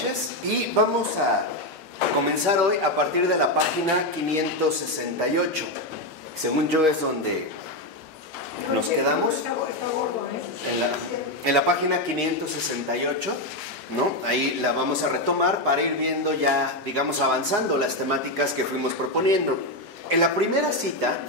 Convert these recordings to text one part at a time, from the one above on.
noches y vamos a comenzar hoy a partir de la página 568. Según yo es donde nos quedamos. En la página 568, ¿no? Ahí la vamos a retomar para ir viendo ya, digamos, avanzando las temáticas que fuimos proponiendo. En la primera cita,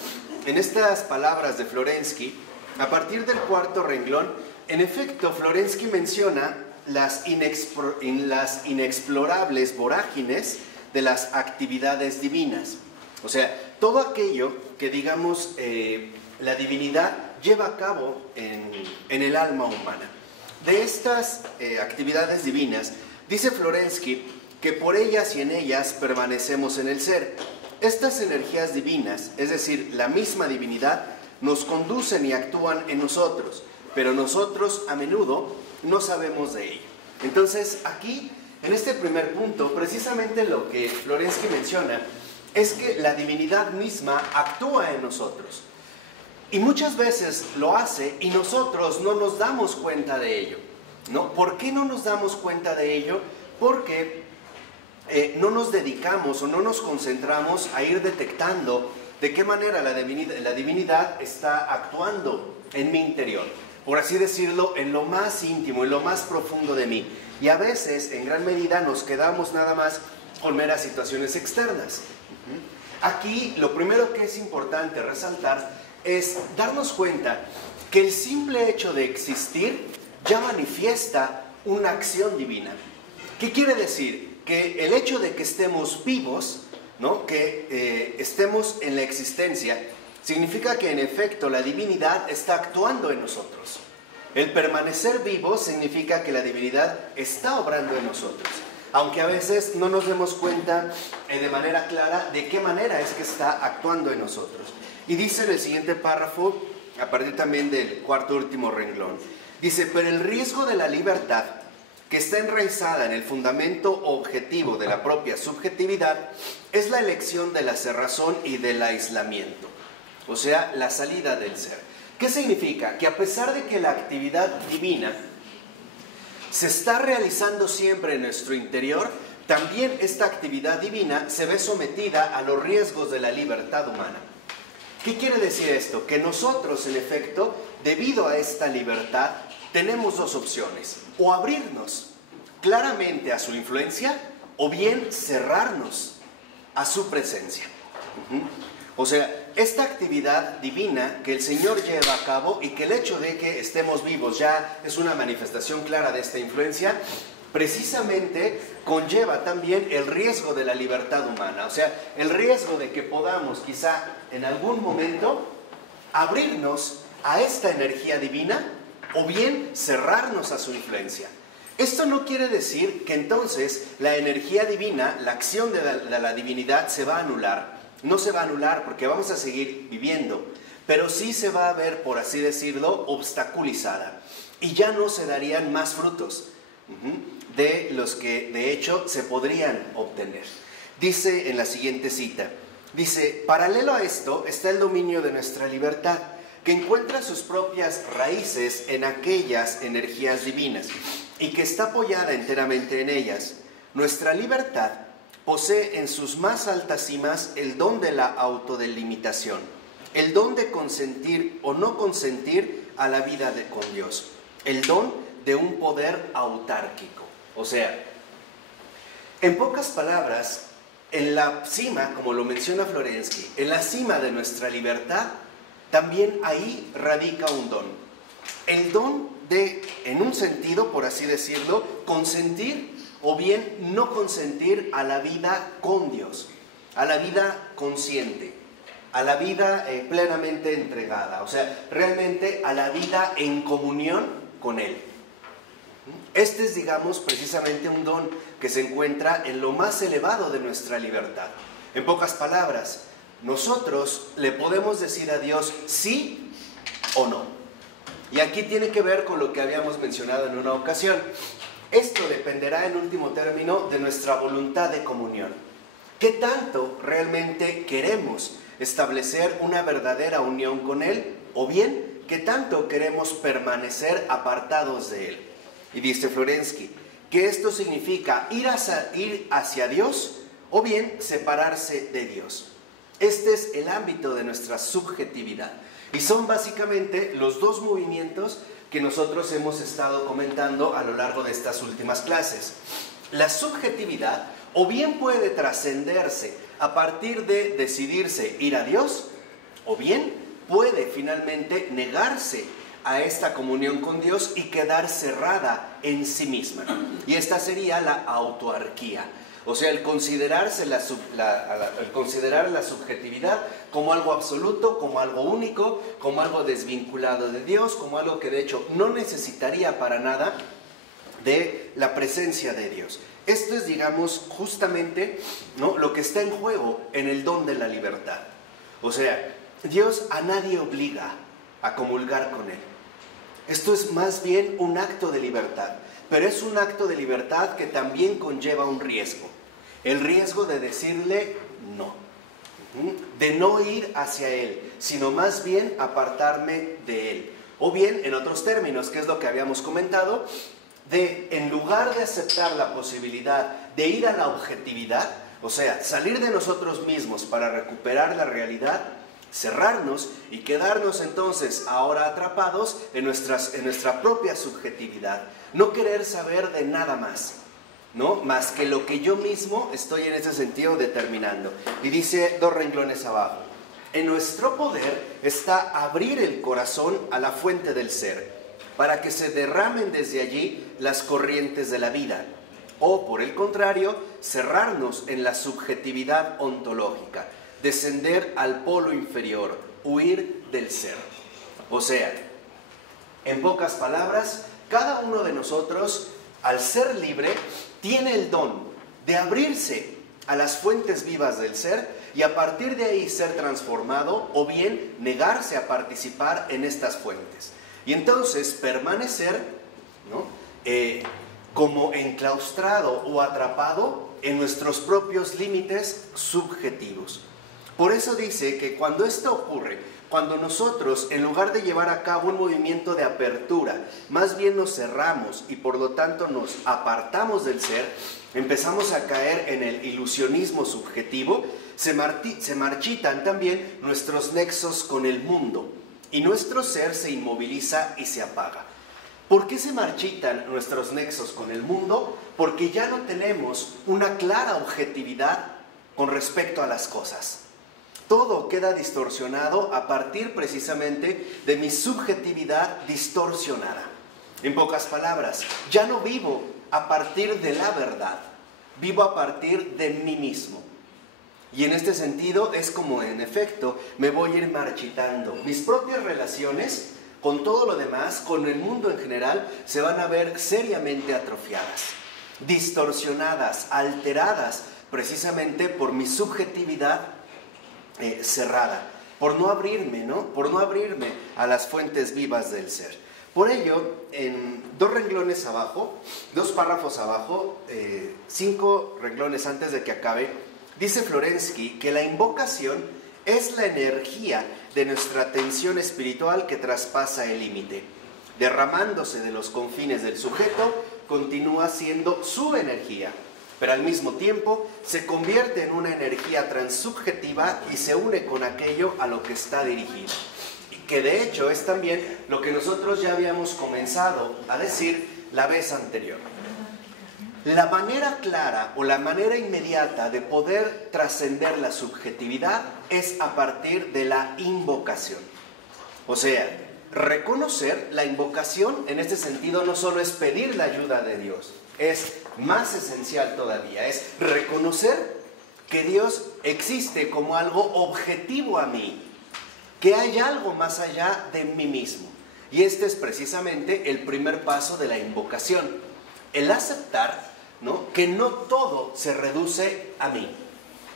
en estas palabras de Florensky, a partir del cuarto renglón, en efecto, Florensky menciona las inexplorables vorágines de las actividades divinas. O sea, todo aquello que, digamos, la divinidad lleva a cabo en el alma humana. De estas actividades divinas, dice Florensky que por ellas y en ellas permanecemos en el ser. Estas energías divinas, es decir, la misma divinidad, nos conducen y actúan en nosotros, pero nosotros a menudo no sabemos de ello. Entonces, aquí, en este primer punto, precisamente lo que Florensky menciona es que la divinidad misma actúa en nosotros. Y muchas veces lo hace y nosotros no nos damos cuenta de ello, ¿no? ¿Por qué no nos damos cuenta de ello? Porque no nos dedicamos o no nos concentramos a ir detectando de qué manera la divinidad está actuando en mi interior. Por así decirlo, en lo más íntimo, en lo más profundo de mí. Y a veces, en gran medida, nos quedamos nada más con meras situaciones externas. Aquí, lo primero que es importante resaltar es darnos cuenta que el simple hecho de existir ya manifiesta una acción divina. ¿Qué quiere decir? Que el hecho de que estemos vivos, ¿no? Que estemos en la existencia, significa que en efecto la divinidad está actuando en nosotros. El permanecer vivo significa que la divinidad está obrando en nosotros, aunque a veces no nos demos cuenta de manera clara de qué manera es que está actuando en nosotros. Y dice en el siguiente párrafo, a partir también del cuarto último renglón, dice: pero el riesgo de la libertad, que está enraizada en el fundamento objetivo de la propia subjetividad, es la elección de la cerrazón y del aislamiento, o sea, la salida del ser. ¿Qué significa? Que a pesar de que la actividad divina se está realizando siempre en nuestro interior, también esta actividad divina se ve sometida a los riesgos de la libertad humana. ¿Qué quiere decir esto? Que nosotros, en efecto, debido a esta libertad, tenemos dos opciones: o abrirnos claramente a su influencia, o bien cerrarnos a su presencia. O sea, esta actividad divina que el Señor lleva a cabo y que el hecho de que estemos vivos ya es una manifestación clara de esta influencia, precisamente conlleva también el riesgo de la libertad humana. O sea, el riesgo de que podamos quizá en algún momento abrirnos a esta energía divina o bien cerrarnos a su influencia. Esto no quiere decir que entonces la energía divina, la acción de la divinidad se va a anular. No se va a anular porque vamos a seguir viviendo, pero sí se va a ver, por así decirlo, obstaculizada. Y ya no se darían más frutos de los que de hecho se podrían obtener. Dice en la siguiente cita, dice: paralelo a esto está el dominio de nuestra libertad, que encuentra sus propias raíces en aquellas energías divinas y que está apoyada enteramente en ellas. Nuestra libertad posee en sus más altas cimas el don de la autodelimitación, el don de consentir o no consentir a la vida con Dios, el don de un poder autárquico. O sea, en pocas palabras, en la cima, como lo menciona Florensky, en la cima de nuestra libertad, también ahí radica un don. El don de, en un sentido, por así decirlo, consentir o bien no consentir a la vida con Dios, a la vida consciente, a la vida plenamente entregada, o sea, realmente a la vida en comunión con Él. Este es, digamos, precisamente un don que se encuentra en lo más elevado de nuestra libertad. En pocas palabras, nosotros le podemos decir a Dios sí o no. Y aquí tiene que ver con lo que habíamos mencionado en una ocasión. Esto dependerá en último término de nuestra voluntad de comunión. ¿Qué tanto realmente queremos establecer una verdadera unión con Él? O bien, ¿qué tanto queremos permanecer apartados de Él? Y dice Florensky, que esto significa ir hacia Dios o bien separarse de Dios. Este es el ámbito de nuestra subjetividad. Y son básicamente los dos movimientos que nosotros hemos estado comentando a lo largo de estas últimas clases. La subjetividad o bien puede trascenderse a partir de decidirse ir a Dios, o bien puede finalmente negarse a esta comunión con Dios y quedar cerrada en sí misma. Y esta sería la autoarquía. O sea, el considerar la subjetividad como algo absoluto, como algo único, como algo desvinculado de Dios, como algo que de hecho no necesitaría para nada de la presencia de Dios. Esto es, digamos, justamente, ¿no?, lo que está en juego en el don de la libertad. O sea, Dios a nadie obliga a comulgar con Él. Esto es más bien un acto de libertad, pero es un acto de libertad que también conlleva un riesgo. El riesgo de decirle no, de no ir hacia Él, sino más bien apartarme de Él. O bien, en otros términos, que es lo que habíamos comentado, de en lugar de aceptar la posibilidad de ir a la objetividad, o sea, salir de nosotros mismos para recuperar la realidad, cerrarnos y quedarnos entonces ahora atrapados en nuestra propia subjetividad. No querer saber de nada más, ¿no?, más que lo que yo mismo estoy en ese sentido determinando. Y dice 2 renglones abajo: en nuestro poder está abrir el corazón a la fuente del ser, para que se derramen desde allí las corrientes de la vida. O, por el contrario, cerrarnos en la subjetividad ontológica, descender al polo inferior, huir del ser. O sea, en pocas palabras, cada uno de nosotros, al ser libre, tiene el don de abrirse a las fuentes vivas del ser y a partir de ahí ser transformado, o bien negarse a participar en estas fuentes. Y entonces permanecer, ¿no?, como enclaustrado o atrapado en nuestros propios límites subjetivos. Por eso dice que cuando esto ocurre, cuando nosotros, en lugar de llevar a cabo un movimiento de apertura, más bien nos cerramos y por lo tanto nos apartamos del ser, empezamos a caer en el ilusionismo subjetivo, se marchitan también nuestros nexos con el mundo y nuestro ser se inmoviliza y se apaga. ¿Por qué se marchitan nuestros nexos con el mundo? Porque ya no tenemos una clara objetividad con respecto a las cosas. Todo queda distorsionado a partir precisamente de mi subjetividad distorsionada. En pocas palabras, ya no vivo a partir de la verdad, vivo a partir de mí mismo. Y en este sentido es como, en efecto, me voy a ir marchitando. Mis propias relaciones con todo lo demás, con el mundo en general, se van a ver seriamente atrofiadas, distorsionadas, alteradas precisamente por mi subjetividad cerrada, por no abrirme, ¿no?, por no abrirme a las fuentes vivas del ser. Por ello, en 2 renglones abajo, 2 párrafos abajo, 5 renglones antes de que acabe, dice Florensky que la invocación es la energía de nuestra atención espiritual que traspasa el límite. Derramándose de los confines del sujeto, continúa siendo su energía, pero al mismo tiempo se convierte en una energía transsubjetiva y se une con aquello a lo que está dirigida. Y que de hecho es también lo que nosotros ya habíamos comenzado a decir la vez anterior. La manera clara o la manera inmediata de poder trascender la subjetividad es a partir de la invocación. O sea, reconocer la invocación en este sentido no solo es pedir la ayuda de Dios, es más esencial todavía, es reconocer que Dios existe como algo objetivo a mí, que hay algo más allá de mí mismo. Y este es precisamente el primer paso de la invocación, el aceptar, ¿no?, que no todo se reduce a mí,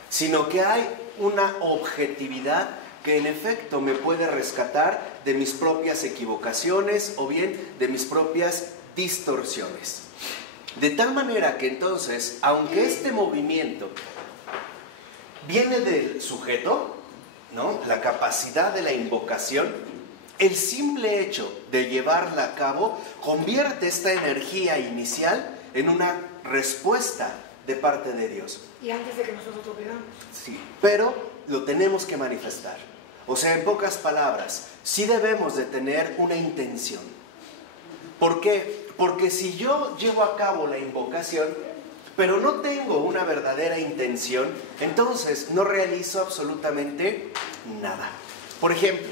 sino que hay una objetividad que en efecto me puede rescatar de mis propias equivocaciones o bien de mis propias distorsiones. De tal manera que entonces, aunque este movimiento viene del sujeto, ¿no?, la capacidad de la invocación, el simple hecho de llevarla a cabo convierte esta energía inicial en una respuesta de parte de Dios. Y antes de que nosotros lo veamos. Sí, pero lo tenemos que manifestar. O sea, en pocas palabras, sí debemos de tener una intención. ¿Por qué? Porque si yo llevo a cabo la invocación, pero no tengo una verdadera intención, entonces no realizo absolutamente nada. Por ejemplo,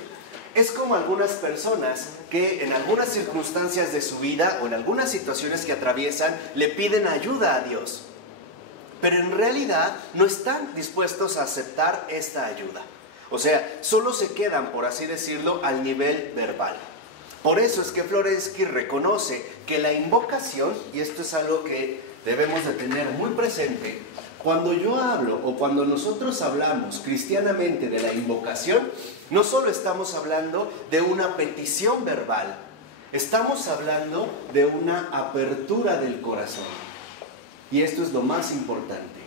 es como algunas personas que en algunas circunstancias de su vida o en algunas situaciones que atraviesan le piden ayuda a Dios, pero en realidad no están dispuestos a aceptar esta ayuda. O sea, solo se quedan, por así decirlo, al nivel verbal. Por eso es que Florensky reconoce que la invocación, y esto es algo que debemos de tener muy presente, cuando yo hablo o cuando nosotros hablamos cristianamente de la invocación, no solo estamos hablando de una petición verbal, estamos hablando de una apertura del corazón. Y esto es lo más importante.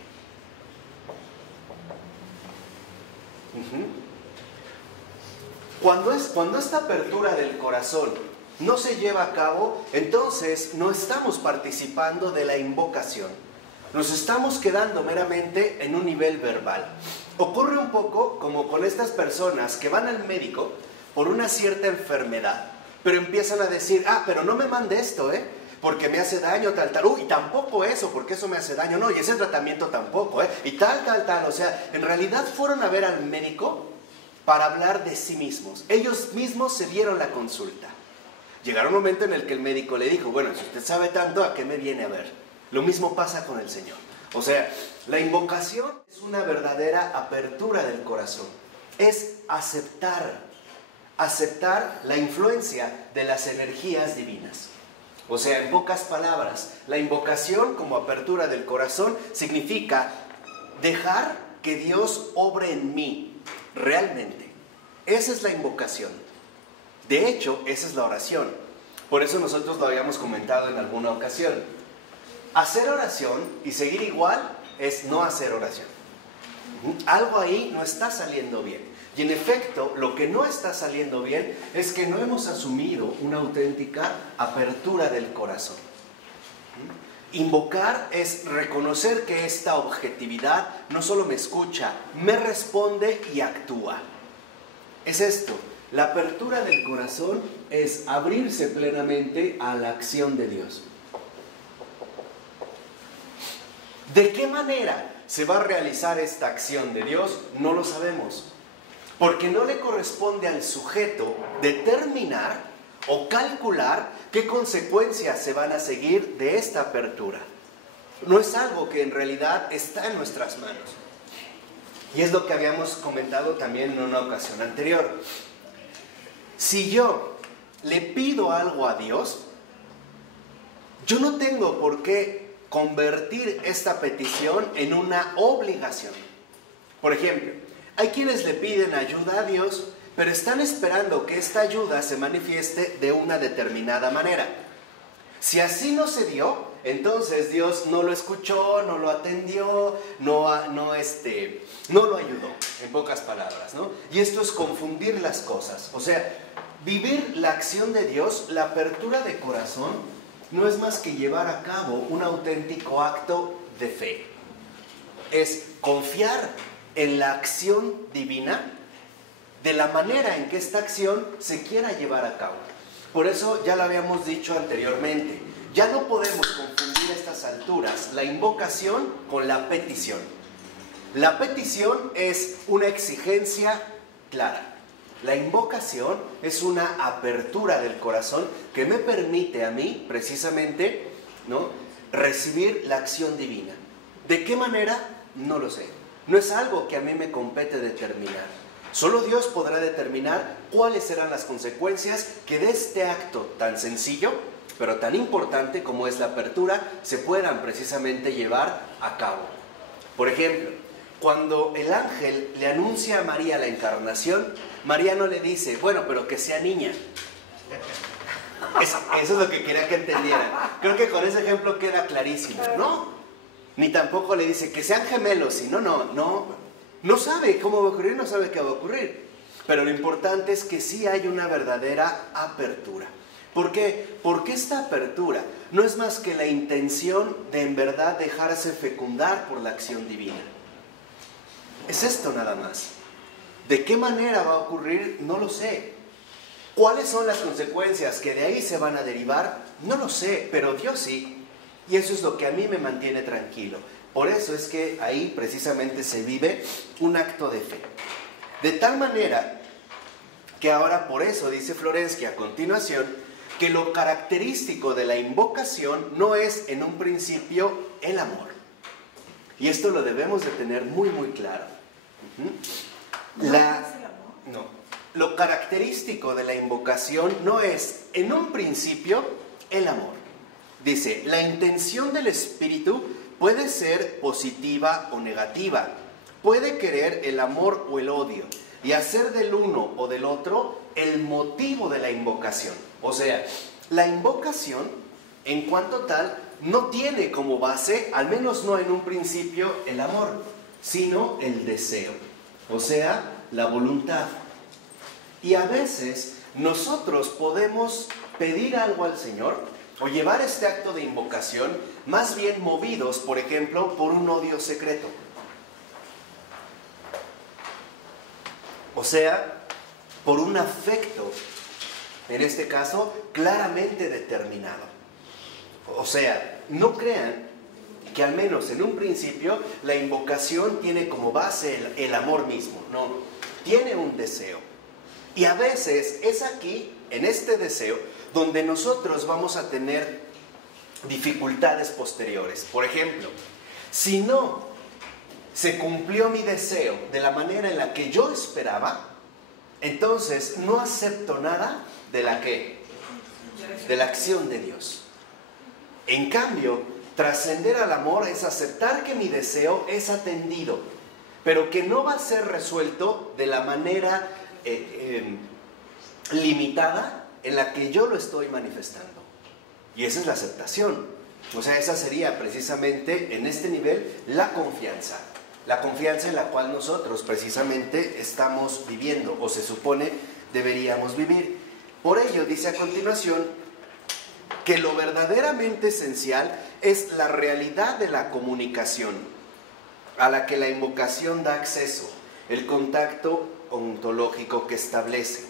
Cuando esta apertura del corazón no se lleva a cabo, entonces no estamos participando de la invocación. Nos estamos quedando meramente en un nivel verbal. Ocurre un poco como con estas personas que van al médico por una cierta enfermedad, pero empiezan a decir, pero no me mande esto, porque me hace daño, tal. Y tampoco eso, porque eso me hace daño. No, y ese tratamiento tampoco, y tal. O sea, en realidad fueron a ver al médico para hablar de sí mismos. Ellos mismos se dieron la consulta. Llegará un momento en el que el médico le dijo, bueno, si usted sabe tanto, ¿a qué me viene a ver? Lo mismo pasa con el Señor. O sea, la invocación es una verdadera apertura del corazón. Es aceptar la influencia de las energías divinas. O sea, en pocas palabras, la invocación como apertura del corazón significa dejar que Dios obre en mí realmente. Esa es la invocación. De hecho, esa es la oración. Por eso nosotros lo habíamos comentado en alguna ocasión. Hacer oración y seguir igual es no hacer oración. Algo ahí no está saliendo bien. Y en efecto, lo que no está saliendo bien es que no hemos asumido una auténtica apertura del corazón. Invocar es reconocer que esta objetividad no solo me escucha, me responde y actúa. Es esto, la apertura del corazón es abrirse plenamente a la acción de Dios. ¿De qué manera se va a realizar esta acción de Dios? No lo sabemos, porque no le corresponde al sujeto determinar o calcular qué consecuencias se van a seguir de esta apertura. No es algo que en realidad está en nuestras manos. Y es lo que habíamos comentado también en una ocasión anterior. Si yo le pido algo a Dios, yo no tengo por qué convertir esta petición en una obligación. Por ejemplo, hay quienes le piden ayuda a Dios, pero están esperando que esta ayuda se manifieste de una determinada manera. Si así no se dio, entonces Dios no lo escuchó, no lo atendió, no lo ayudó, en pocas palabras, ¿no? Y esto es confundir las cosas. O sea, vivir la acción de Dios, la apertura de corazón, no es más que llevar a cabo un auténtico acto de fe. Es confiar en la acción divina de la manera en que esta acción se quiera llevar a cabo. Por eso ya lo habíamos dicho anteriormente, ya no podemos confundir a estas alturas la invocación con la petición. La petición es una exigencia clara. La invocación es una apertura del corazón que me permite a mí, precisamente, ¿no?, recibir la acción divina. ¿De qué manera? No lo sé. No es algo que a mí me compete determinar. Solo Dios podrá determinar cuáles serán las consecuencias que de este acto tan sencillo, pero tan importante como es la apertura, se puedan precisamente llevar a cabo. Por ejemplo, cuando el ángel le anuncia a María la encarnación, María no le dice, bueno, pero que sea niña. Eso es lo que quería que entendieran. Creo que con ese ejemplo queda clarísimo, ¿no? Ni tampoco le dice que sean gemelos, sino no sabe cómo va a ocurrir, no sabe qué va a ocurrir. Pero lo importante es que sí hay una verdadera apertura. ¿Por qué? Porque esta apertura no es más que la intención de en verdad dejarse fecundar por la acción divina. Es esto nada más. ¿De qué manera va a ocurrir? No lo sé. ¿Cuáles son las consecuencias que de ahí se van a derivar? No lo sé, pero Dios sí. Y eso es lo que a mí me mantiene tranquilo. Por eso es que ahí precisamente se vive un acto de fe. De tal manera que ahora por eso dice Florensky a continuación, que lo característico de la invocación no es en un principio el amor. Y esto lo debemos de tener muy muy claro. No. Lo característico de la invocación no es en un principio el amor. Dice, la intención del espíritu puede ser positiva o negativa. Puede querer el amor o el odio y hacer del uno o del otro el motivo de la invocación. O sea, la invocación, en cuanto tal, no tiene como base, al menos no en un principio, el amor, sino el deseo, o sea, la voluntad. Y a veces nosotros podemos pedir algo al Señor o llevar este acto de invocación más bien movidos, por ejemplo, por un odio secreto. O sea, por un afecto, en este caso, claramente determinado. O sea, no crean que al menos en un principio la invocación tiene como base el amor mismo. No, tiene un deseo. Y a veces es aquí, en este deseo, donde nosotros vamos a tener dificultades posteriores. Por ejemplo, si no se cumplió mi deseo de la manera en la que yo esperaba, entonces no acepto nada de la ¿qué? De la acción de Dios. En cambio, trascender al amor es aceptar que mi deseo es atendido, pero que no va a ser resuelto de la manera limitada en la que yo lo estoy manifestando. Y esa es la aceptación. O sea, esa sería precisamente en este nivel la confianza. La confianza en la cual nosotros precisamente estamos viviendo, o se supone deberíamos vivir. Por ello, dice a continuación, que lo verdaderamente esencial es la realidad de la comunicación, a la que la invocación da acceso, el contacto ontológico que establece.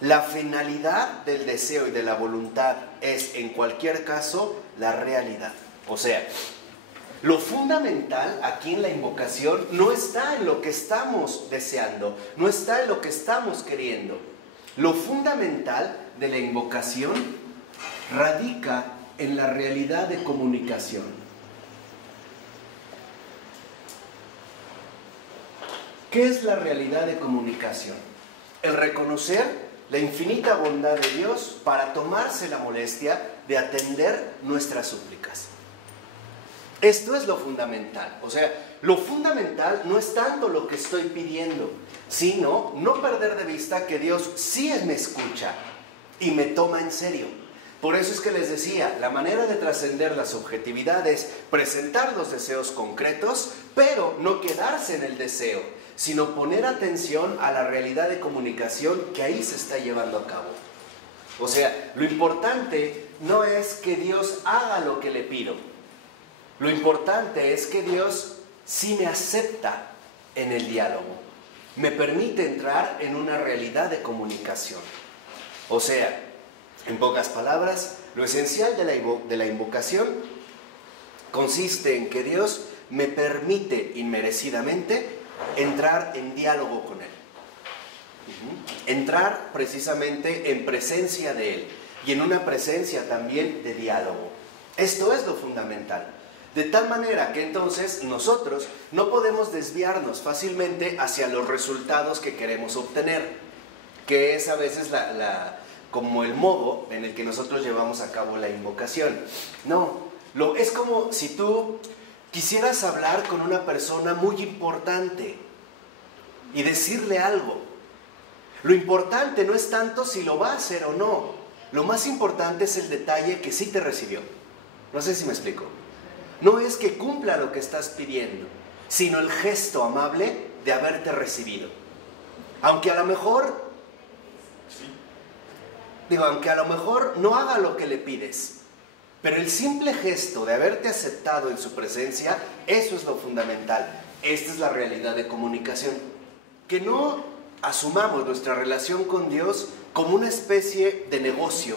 La finalidad del deseo y de la voluntad es, en cualquier caso, la realidad. O sea, lo fundamental aquí en la invocación no está en lo que estamos deseando, no está en lo que estamos queriendo. Lo fundamental de la invocación radica en la realidad de comunicación. ¿Qué es la realidad de comunicación? El reconocer la infinita bondad de Dios para tomarse la molestia de atender nuestras súplicas. Esto es lo fundamental. O sea, lo fundamental no es tanto lo que estoy pidiendo, sino no perder de vista que Dios sí me escucha y me toma en serio. Por eso es que les decía, la manera de trascender la subjetividad es presentar los deseos concretos, pero no quedarse en el deseo, sino poner atención a la realidad de comunicación que ahí se está llevando a cabo. O sea, lo importante no es que Dios haga lo que le pido. Lo importante es que Dios sí me acepta en el diálogo. Me permite entrar en una realidad de comunicación. O sea, en pocas palabras, lo esencial de la invocación consiste en que Dios me permite inmerecidamente entrar en diálogo con Él. Entrar precisamente en presencia de Él y en una presencia también de diálogo. Esto es lo fundamental. De tal manera que entonces nosotros no podemos desviarnos fácilmente hacia los resultados que queremos obtener, que es a veces como el modo en el que nosotros llevamos a cabo la invocación. No, es como si tú quisieras hablar con una persona muy importante y decirle algo. Lo importante no es tanto si lo va a hacer o no. Lo más importante es el detalle que sí te recibió. No sé si me explico. No es que cumpla lo que estás pidiendo, sino el gesto amable de haberte recibido. Aunque a lo mejor Digo, aunque a lo mejor no haga lo que le pides, pero el simple gesto de haberte aceptado en su presencia, eso es lo fundamental. Esta es la realidad de comunicación. Que no asumamos nuestra relación con Dios como una especie de negocio,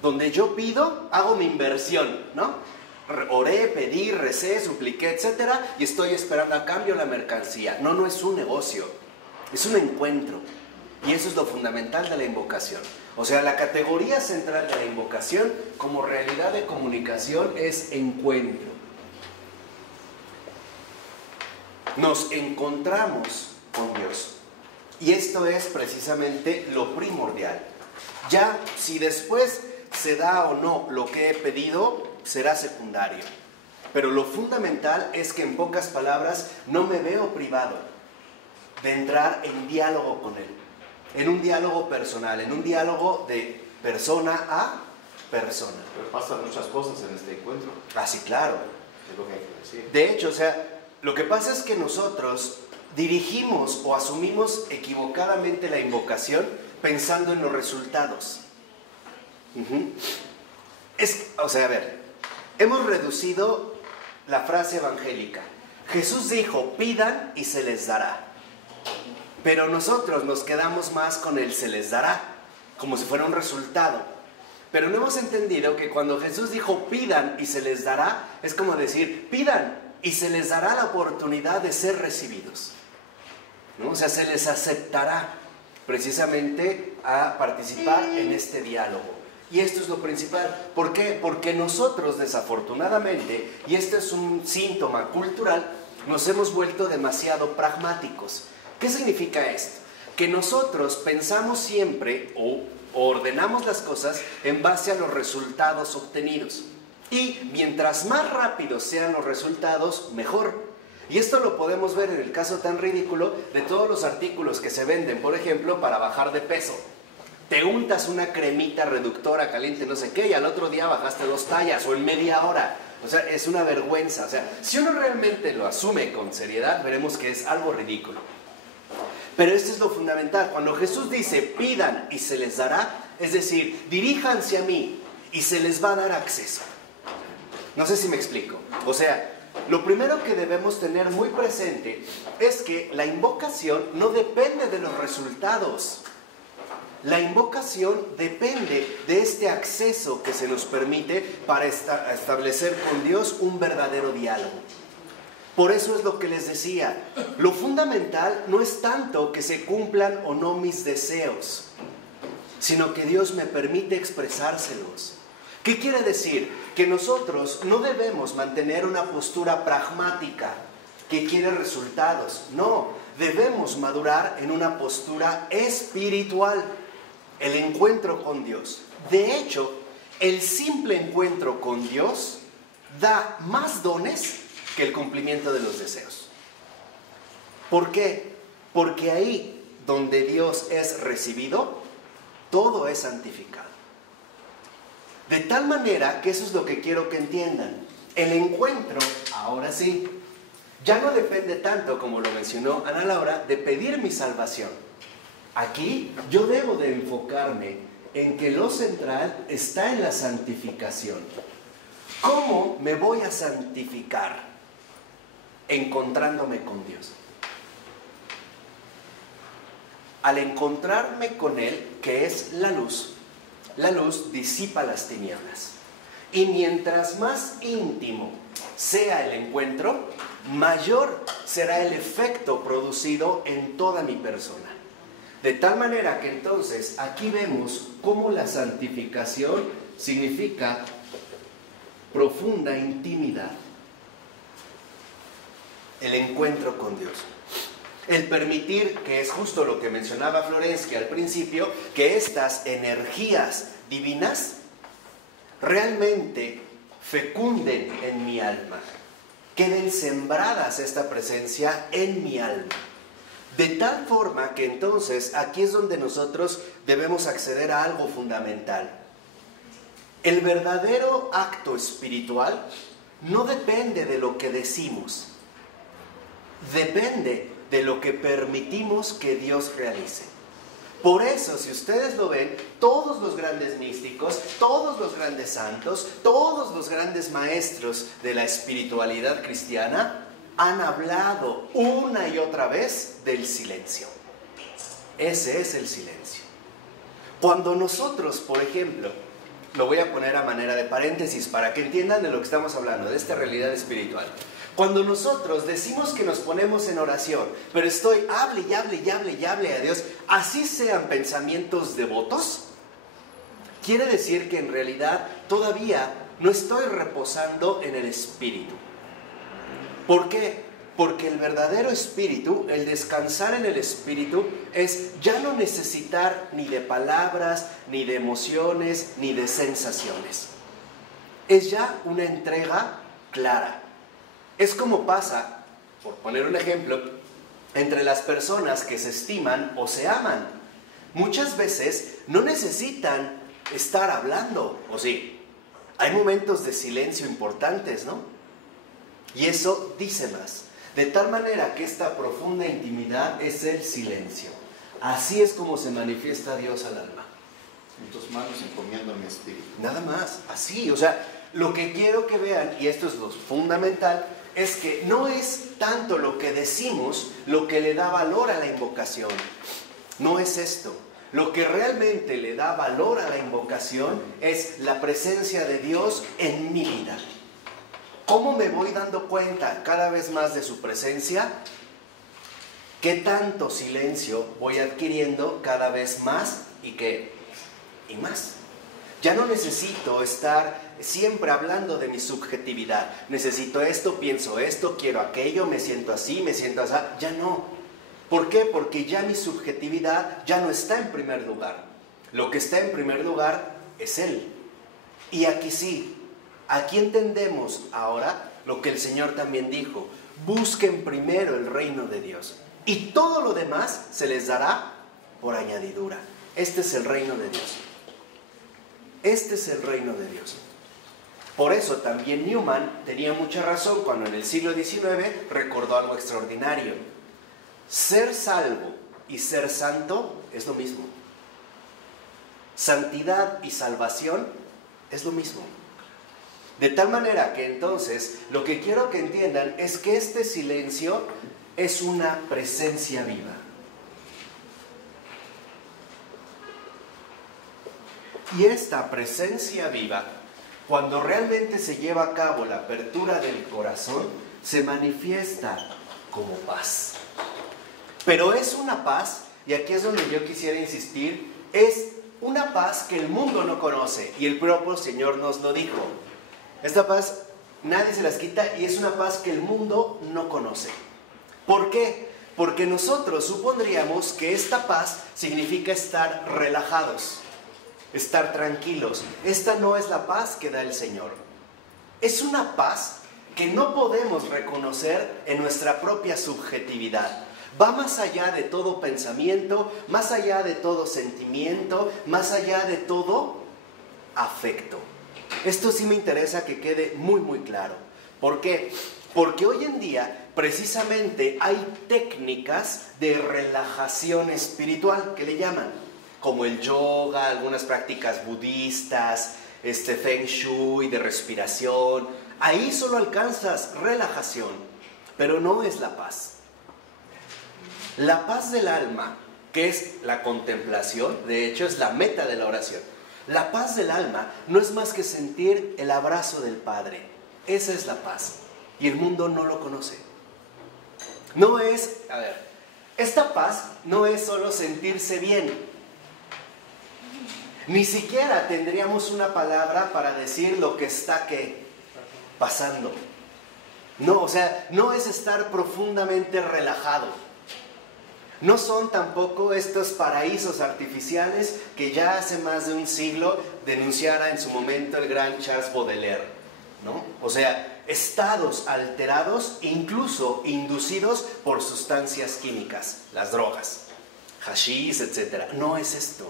donde yo pido, hago mi inversión, ¿no? Oré, pedí, recé, supliqué, etcétera, y estoy esperando a cambio la mercancía. No, no es un negocio, es un encuentro. Y eso es lo fundamental de la invocación. O sea, la categoría central de la invocación como realidad de comunicación es encuentro. Nos encontramos con Dios. Y esto es precisamente lo primordial. Ya si después se da o no lo que he pedido, será secundario. Pero lo fundamental es que, en pocas palabras, no me veo privado de entrar en diálogo con Él. En un diálogo personal, en un diálogo de persona a persona. Pero pasan muchas cosas en este encuentro. Ah, sí, claro. Es lo que hay que decir. De hecho, o sea, lo que pasa es que nosotros dirigimos o asumimos equivocadamente la invocación pensando en los resultados. O sea, a ver, hemos reducido la frase evangélica. Jesús dijo, pidan y se les dará. Pero nosotros nos quedamos más con el se les dará, como si fuera un resultado. Pero no hemos entendido que cuando Jesús dijo pidan y se les dará, es como decir, pidan y se les dará la oportunidad de ser recibidos, ¿no? O sea, se les aceptará precisamente a participar en este diálogo. Y esto es lo principal. ¿Por qué? Porque nosotros, desafortunadamente, y este es un síntoma cultural, nos hemos vuelto demasiado pragmáticos. ¿Qué significa esto? Que nosotros pensamos siempre o ordenamos las cosas en base a los resultados obtenidos. Y mientras más rápidos sean los resultados, mejor. Y esto lo podemos ver en el caso tan ridículo de todos los artículos que se venden, por ejemplo, para bajar de peso. Te untas una cremita reductora caliente, no sé qué, y al otro día bajaste 2 tallas o en media hora. O sea, es una vergüenza. O sea, si uno realmente lo asume con seriedad, veremos que es algo ridículo. Pero esto es lo fundamental. Cuando Jesús dice, pidan y se les dará, es decir, diríjanse a mí y se les va a dar acceso. No sé si me explico. O sea, lo primero que debemos tener muy presente es que la invocación no depende de los resultados. La invocación depende de este acceso que se nos permite para establecer con Dios un verdadero diálogo. Por eso es lo que les decía, lo fundamental no es tanto que se cumplan o no mis deseos, sino que Dios me permite expresárselos. ¿Qué quiere decir? Que nosotros no debemos mantener una postura pragmática que quiere resultados. No, debemos madurar en una postura espiritual, el encuentro con Dios. De hecho, el simple encuentro con Dios da más dones que el cumplimiento de los deseos. ¿Por qué? Porque ahí donde Dios es recibido, todo es santificado. De tal manera que eso es lo que quiero que entiendan. El encuentro, ahora sí, ya no depende tanto, como lo mencionó Ana Laura, de pedir mi salvación. Aquí yo debo de enfocarme en que lo central está en la santificación. ¿Cómo me voy a santificar? Encontrándome con Dios. Al encontrarme con Él, que es la luz disipa las tinieblas. Y mientras más íntimo sea el encuentro, mayor será el efecto producido en toda mi persona. De tal manera que entonces aquí vemos cómo la santificación significa profunda intimidad. El encuentro con Dios. El permitir, que es justo lo que mencionaba Florensky al principio, que estas energías divinas realmente fecunden en mi alma, queden sembradas esta presencia en mi alma. De tal forma que entonces aquí es donde nosotros debemos acceder a algo fundamental. El verdadero acto espiritual no depende de lo que decimos, depende de lo que permitimos que Dios realice. Por eso, si ustedes lo ven, todos los grandes místicos, todos los grandes santos, todos los grandes maestros de la espiritualidad cristiana han hablado una y otra vez del silencio. Ese es el silencio. Cuando nosotros, por ejemplo, lo voy a poner a manera de paréntesis para que entiendan de lo que estamos hablando, de esta realidad espiritual. Cuando nosotros decimos que nos ponemos en oración, pero estoy hable y hable y hable y hable a Dios, así sean pensamientos devotos, quiere decir que en realidad todavía no estoy reposando en el Espíritu. ¿Por qué? Porque el verdadero Espíritu, el descansar en el Espíritu, es ya no necesitar ni de palabras, ni de emociones, ni de sensaciones. Es ya una entrega clara. Es como pasa, por poner un ejemplo, entre las personas que se estiman o se aman. Muchas veces no necesitan estar hablando, ¿o sí? Hay momentos de silencio importantes, ¿no? Y eso dice más. De tal manera que esta profunda intimidad es el silencio. Así es como se manifiesta Dios al alma. En tus manos encomiendo mi espíritu. Nada más, así. O sea, lo que quiero que vean, y esto es lo fundamental, es que no es tanto lo que decimos lo que le da valor a la invocación. No es esto. Lo que realmente le da valor a la invocación es la presencia de Dios en mi vida. ¿Cómo me voy dando cuenta cada vez más de su presencia? ¿Qué tanto silencio voy adquiriendo cada vez más y qué? Y más. Ya no necesito estar siempre hablando de mi subjetividad. Necesito esto, pienso esto, quiero aquello, me siento así, me siento así. Ya no. ¿Por qué? Porque ya mi subjetividad ya no está en primer lugar. Lo que está en primer lugar es Él. Y aquí sí. Aquí entendemos ahora lo que el Señor también dijo: busquen primero el reino de Dios y todo lo demás se les dará por añadidura. Este es el reino de Dios. Este es el reino de Dios. Por eso también Newman tenía mucha razón cuando en el siglo XIX recordó algo extraordinario. Ser salvo y ser santo es lo mismo. Santidad y salvación es lo mismo. De tal manera que entonces lo que quiero que entiendan es que este silencio es una presencia viva. Y esta presencia viva, cuando realmente se lleva a cabo la apertura del corazón, se manifiesta como paz. Pero es una paz, y aquí es donde yo quisiera insistir, es una paz que el mundo no conoce, y el propio Señor nos lo dijo. Esta paz nadie se las quita y es una paz que el mundo no conoce. ¿Por qué? Porque nosotros supondríamos que esta paz significa estar relajados, estar tranquilos. Esta no es la paz que da el Señor. Es una paz que no podemos reconocer en nuestra propia subjetividad. Va más allá de todo pensamiento, más allá de todo sentimiento, más allá de todo afecto. Esto sí me interesa que quede muy muy claro. ¿Por qué? Porque hoy en día precisamente hay técnicas de relajación espiritual que le llaman, como el yoga, algunas prácticas budistas, feng shui, de respiración. Ahí solo alcanzas relajación, pero no es la paz. La paz del alma, que es la contemplación, de hecho es la meta de la oración. La paz del alma no es más que sentir el abrazo del Padre. Esa es la paz. Y el mundo no lo conoce. No es, esta paz no es solo sentirse bien. Ni siquiera tendríamos una palabra para decir lo que está pasando. No, no es estar profundamente relajado. No son tampoco estos paraísos artificiales que ya hace más de un siglo denunciara en su momento el gran Charles Baudelaire, ¿no? Estados alterados, incluso inducidos por sustancias químicas, las drogas, hashish, etc. No es esto.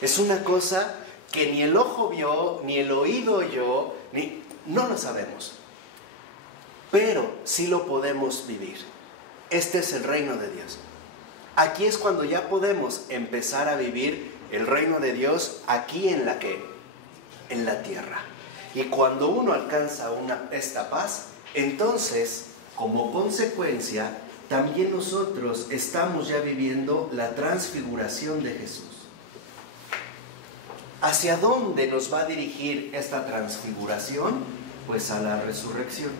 Es una cosa que ni el ojo vio, ni el oído oyó, no lo sabemos. Pero sí lo podemos vivir. Este es el reino de Dios. Aquí es cuando ya podemos empezar a vivir el reino de Dios aquí en la tierra. Y cuando uno alcanza esta paz, entonces, como consecuencia, también nosotros estamos ya viviendo la transfiguración de Jesús. ¿Hacia dónde nos va a dirigir esta transfiguración? Pues a la resurrección.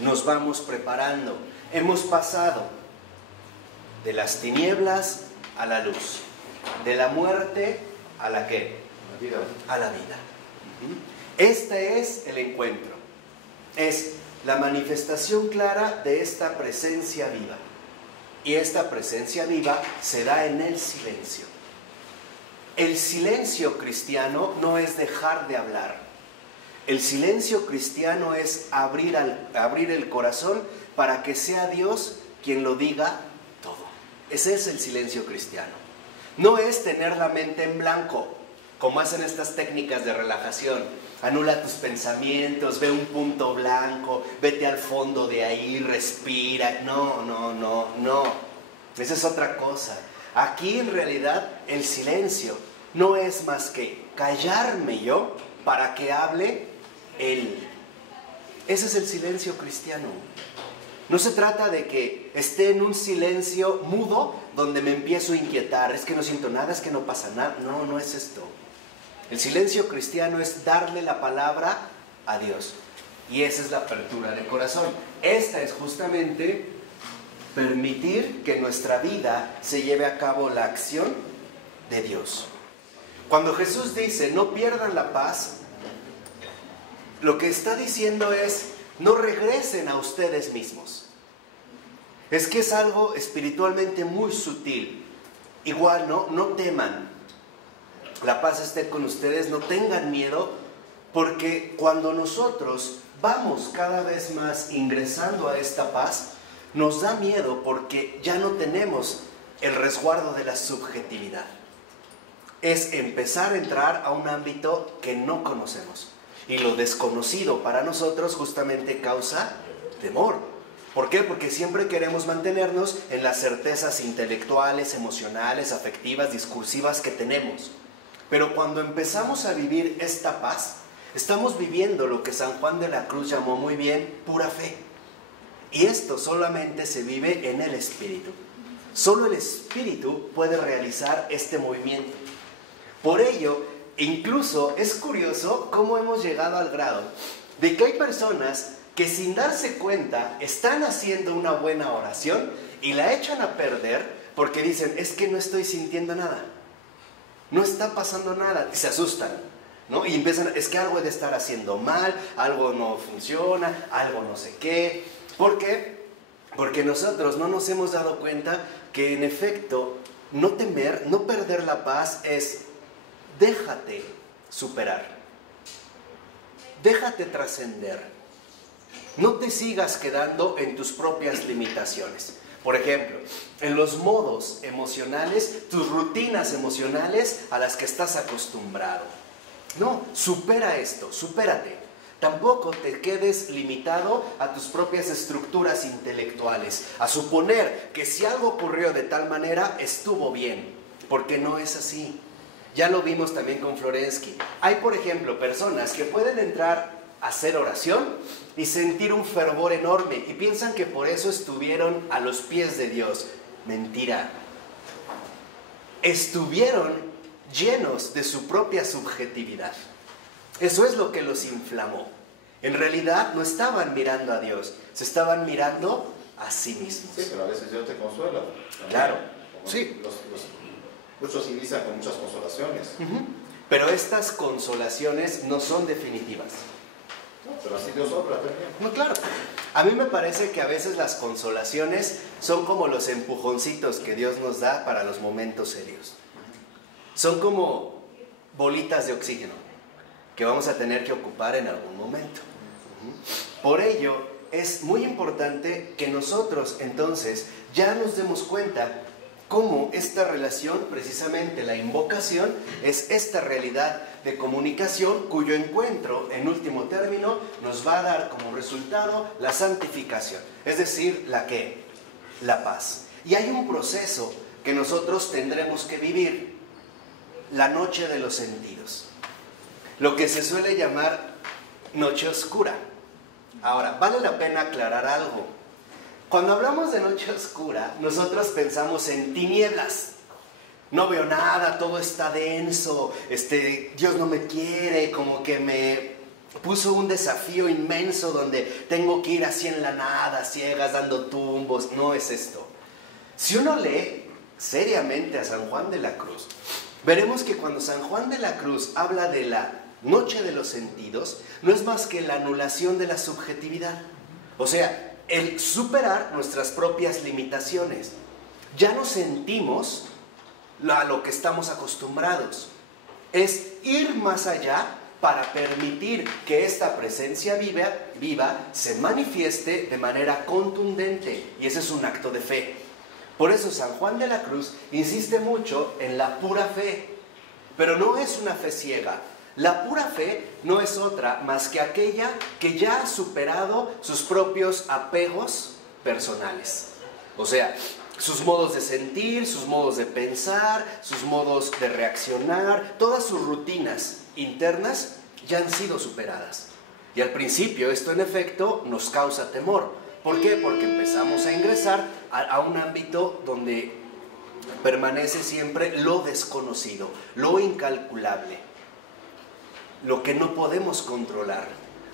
Nos vamos preparando. Hemos pasado de las tinieblas a la luz, de la muerte a la ¿qué? A la vida. Este es el encuentro. Es la manifestación clara de esta presencia viva. Y esta presencia viva se da en el silencio. El silencio cristiano no es dejar de hablar. El silencio cristiano es abrir el corazón para que sea Dios quien lo diga todo. Ese es el silencio cristiano. No es tener la mente en blanco, como hacen estas técnicas de relajación. Anula tus pensamientos, ve un punto blanco, vete al fondo de ahí, respira. No. Esa es otra cosa. Aquí en realidad el silencio no es más que callarme yo para que hable Él. Ese es el silencio cristiano. No se trata de que esté en un silencio mudo donde me empiezo a inquietar. Es que no siento nada, es que no pasa nada. No es esto. El silencio cristiano es darle la palabra a Dios. Y esa es la apertura de corazón. Esta es justamente permitir que en nuestra vida se lleve a cabo la acción de Dios. Cuando Jesús dice, no pierdan la paz, lo que está diciendo es, no regresen a ustedes mismos. Es que es algo espiritualmente muy sutil. Igual, no teman. La paz esté con ustedes, no tengan miedo, porque cuando nosotros vamos cada vez más ingresando a esta paz, nos da miedo porque ya no tenemos el resguardo de la subjetividad. Es empezar a entrar a un ámbito que no conocemos. Y lo desconocido para nosotros justamente causa temor. ¿Por qué? Porque siempre queremos mantenernos en las certezas intelectuales, emocionales, afectivas, discursivas que tenemos. Pero cuando empezamos a vivir esta paz, estamos viviendo lo que San Juan de la Cruz llamó muy bien pura fe. Y esto solamente se vive en el Espíritu. Solo el Espíritu puede realizar este movimiento. Por ello, incluso es curioso cómo hemos llegado al grado de que hay personas que sin darse cuenta están haciendo una buena oración y la echan a perder porque dicen, es que no estoy sintiendo nada. No está pasando nada. Y se asustan, ¿no? Y empiezan, es que algo he de estar haciendo mal, algo no funciona, algo no sé qué. ¿Por qué? Porque nosotros no nos hemos dado cuenta que en efecto no temer, no perder la paz es déjate superar, déjate trascender, no te sigas quedando en tus propias limitaciones. Por ejemplo, en los modos emocionales, tus rutinas emocionales a las que estás acostumbrado. No, supera esto, supérate. Tampoco te quedes limitado a tus propias estructuras intelectuales, a suponer que si algo ocurrió de tal manera, estuvo bien, porque no es así. Ya lo vimos también con Florensky. Hay, por ejemplo, personas que pueden entrar a hacer oración y sentir un fervor enorme y piensan que por eso estuvieron a los pies de Dios. Mentira. Estuvieron llenos de su propia subjetividad. Eso es lo que los inflamó. En realidad no estaban mirando a Dios, se estaban mirando a sí mismos. Sí, pero a veces Dios te consuela. Claro, sí. Muchos inician con muchas consolaciones. Pero estas consolaciones no son definitivas. No, pero así Dios obra también. No, claro. A mí me parece que a veces las consolaciones son como los empujoncitos que Dios nos da para los momentos serios. Son como bolitas de oxígeno que vamos a tener que ocupar en algún momento. Por ello, es muy importante que nosotros entonces ya nos demos cuenta cómo esta relación, precisamente la invocación, es esta realidad de comunicación cuyo encuentro, en último término, nos va a dar como resultado la santificación, es decir, ¿la qué? La paz. Y hay un proceso que nosotros tendremos que vivir, la noche de los sentidos, lo que se suele llamar noche oscura. Ahora, vale la pena aclarar algo. Cuando hablamos de noche oscura, nosotros pensamos en tinieblas. No veo nada, todo está denso, Dios no me quiere, como que me puso un desafío inmenso donde tengo que ir así en la nada, ciegas, dando tumbos. No es esto. Si uno lee seriamente a San Juan de la Cruz, veremos que cuando San Juan de la Cruz habla de la noche de los sentidos, no es más que la anulación de la subjetividad. O sea, el superar nuestras propias limitaciones. Ya no sentimos a lo que estamos acostumbrados. Es ir más allá para permitir que esta presencia viva se manifieste de manera contundente. Y ese es un acto de fe. Por eso San Juan de la Cruz insiste mucho en la pura fe. Pero no es una fe ciega. La pura fe no es otra más que aquella que ya ha superado sus propios apegos personales. O sea, sus modos de sentir, sus modos de pensar, sus modos de reaccionar, todas sus rutinas internas ya han sido superadas. Y al principio esto en efecto nos causa temor. ¿Por qué? Porque empezamos a ingresar a un ámbito donde permanece siempre lo desconocido, lo incalculable. Lo que no podemos controlar,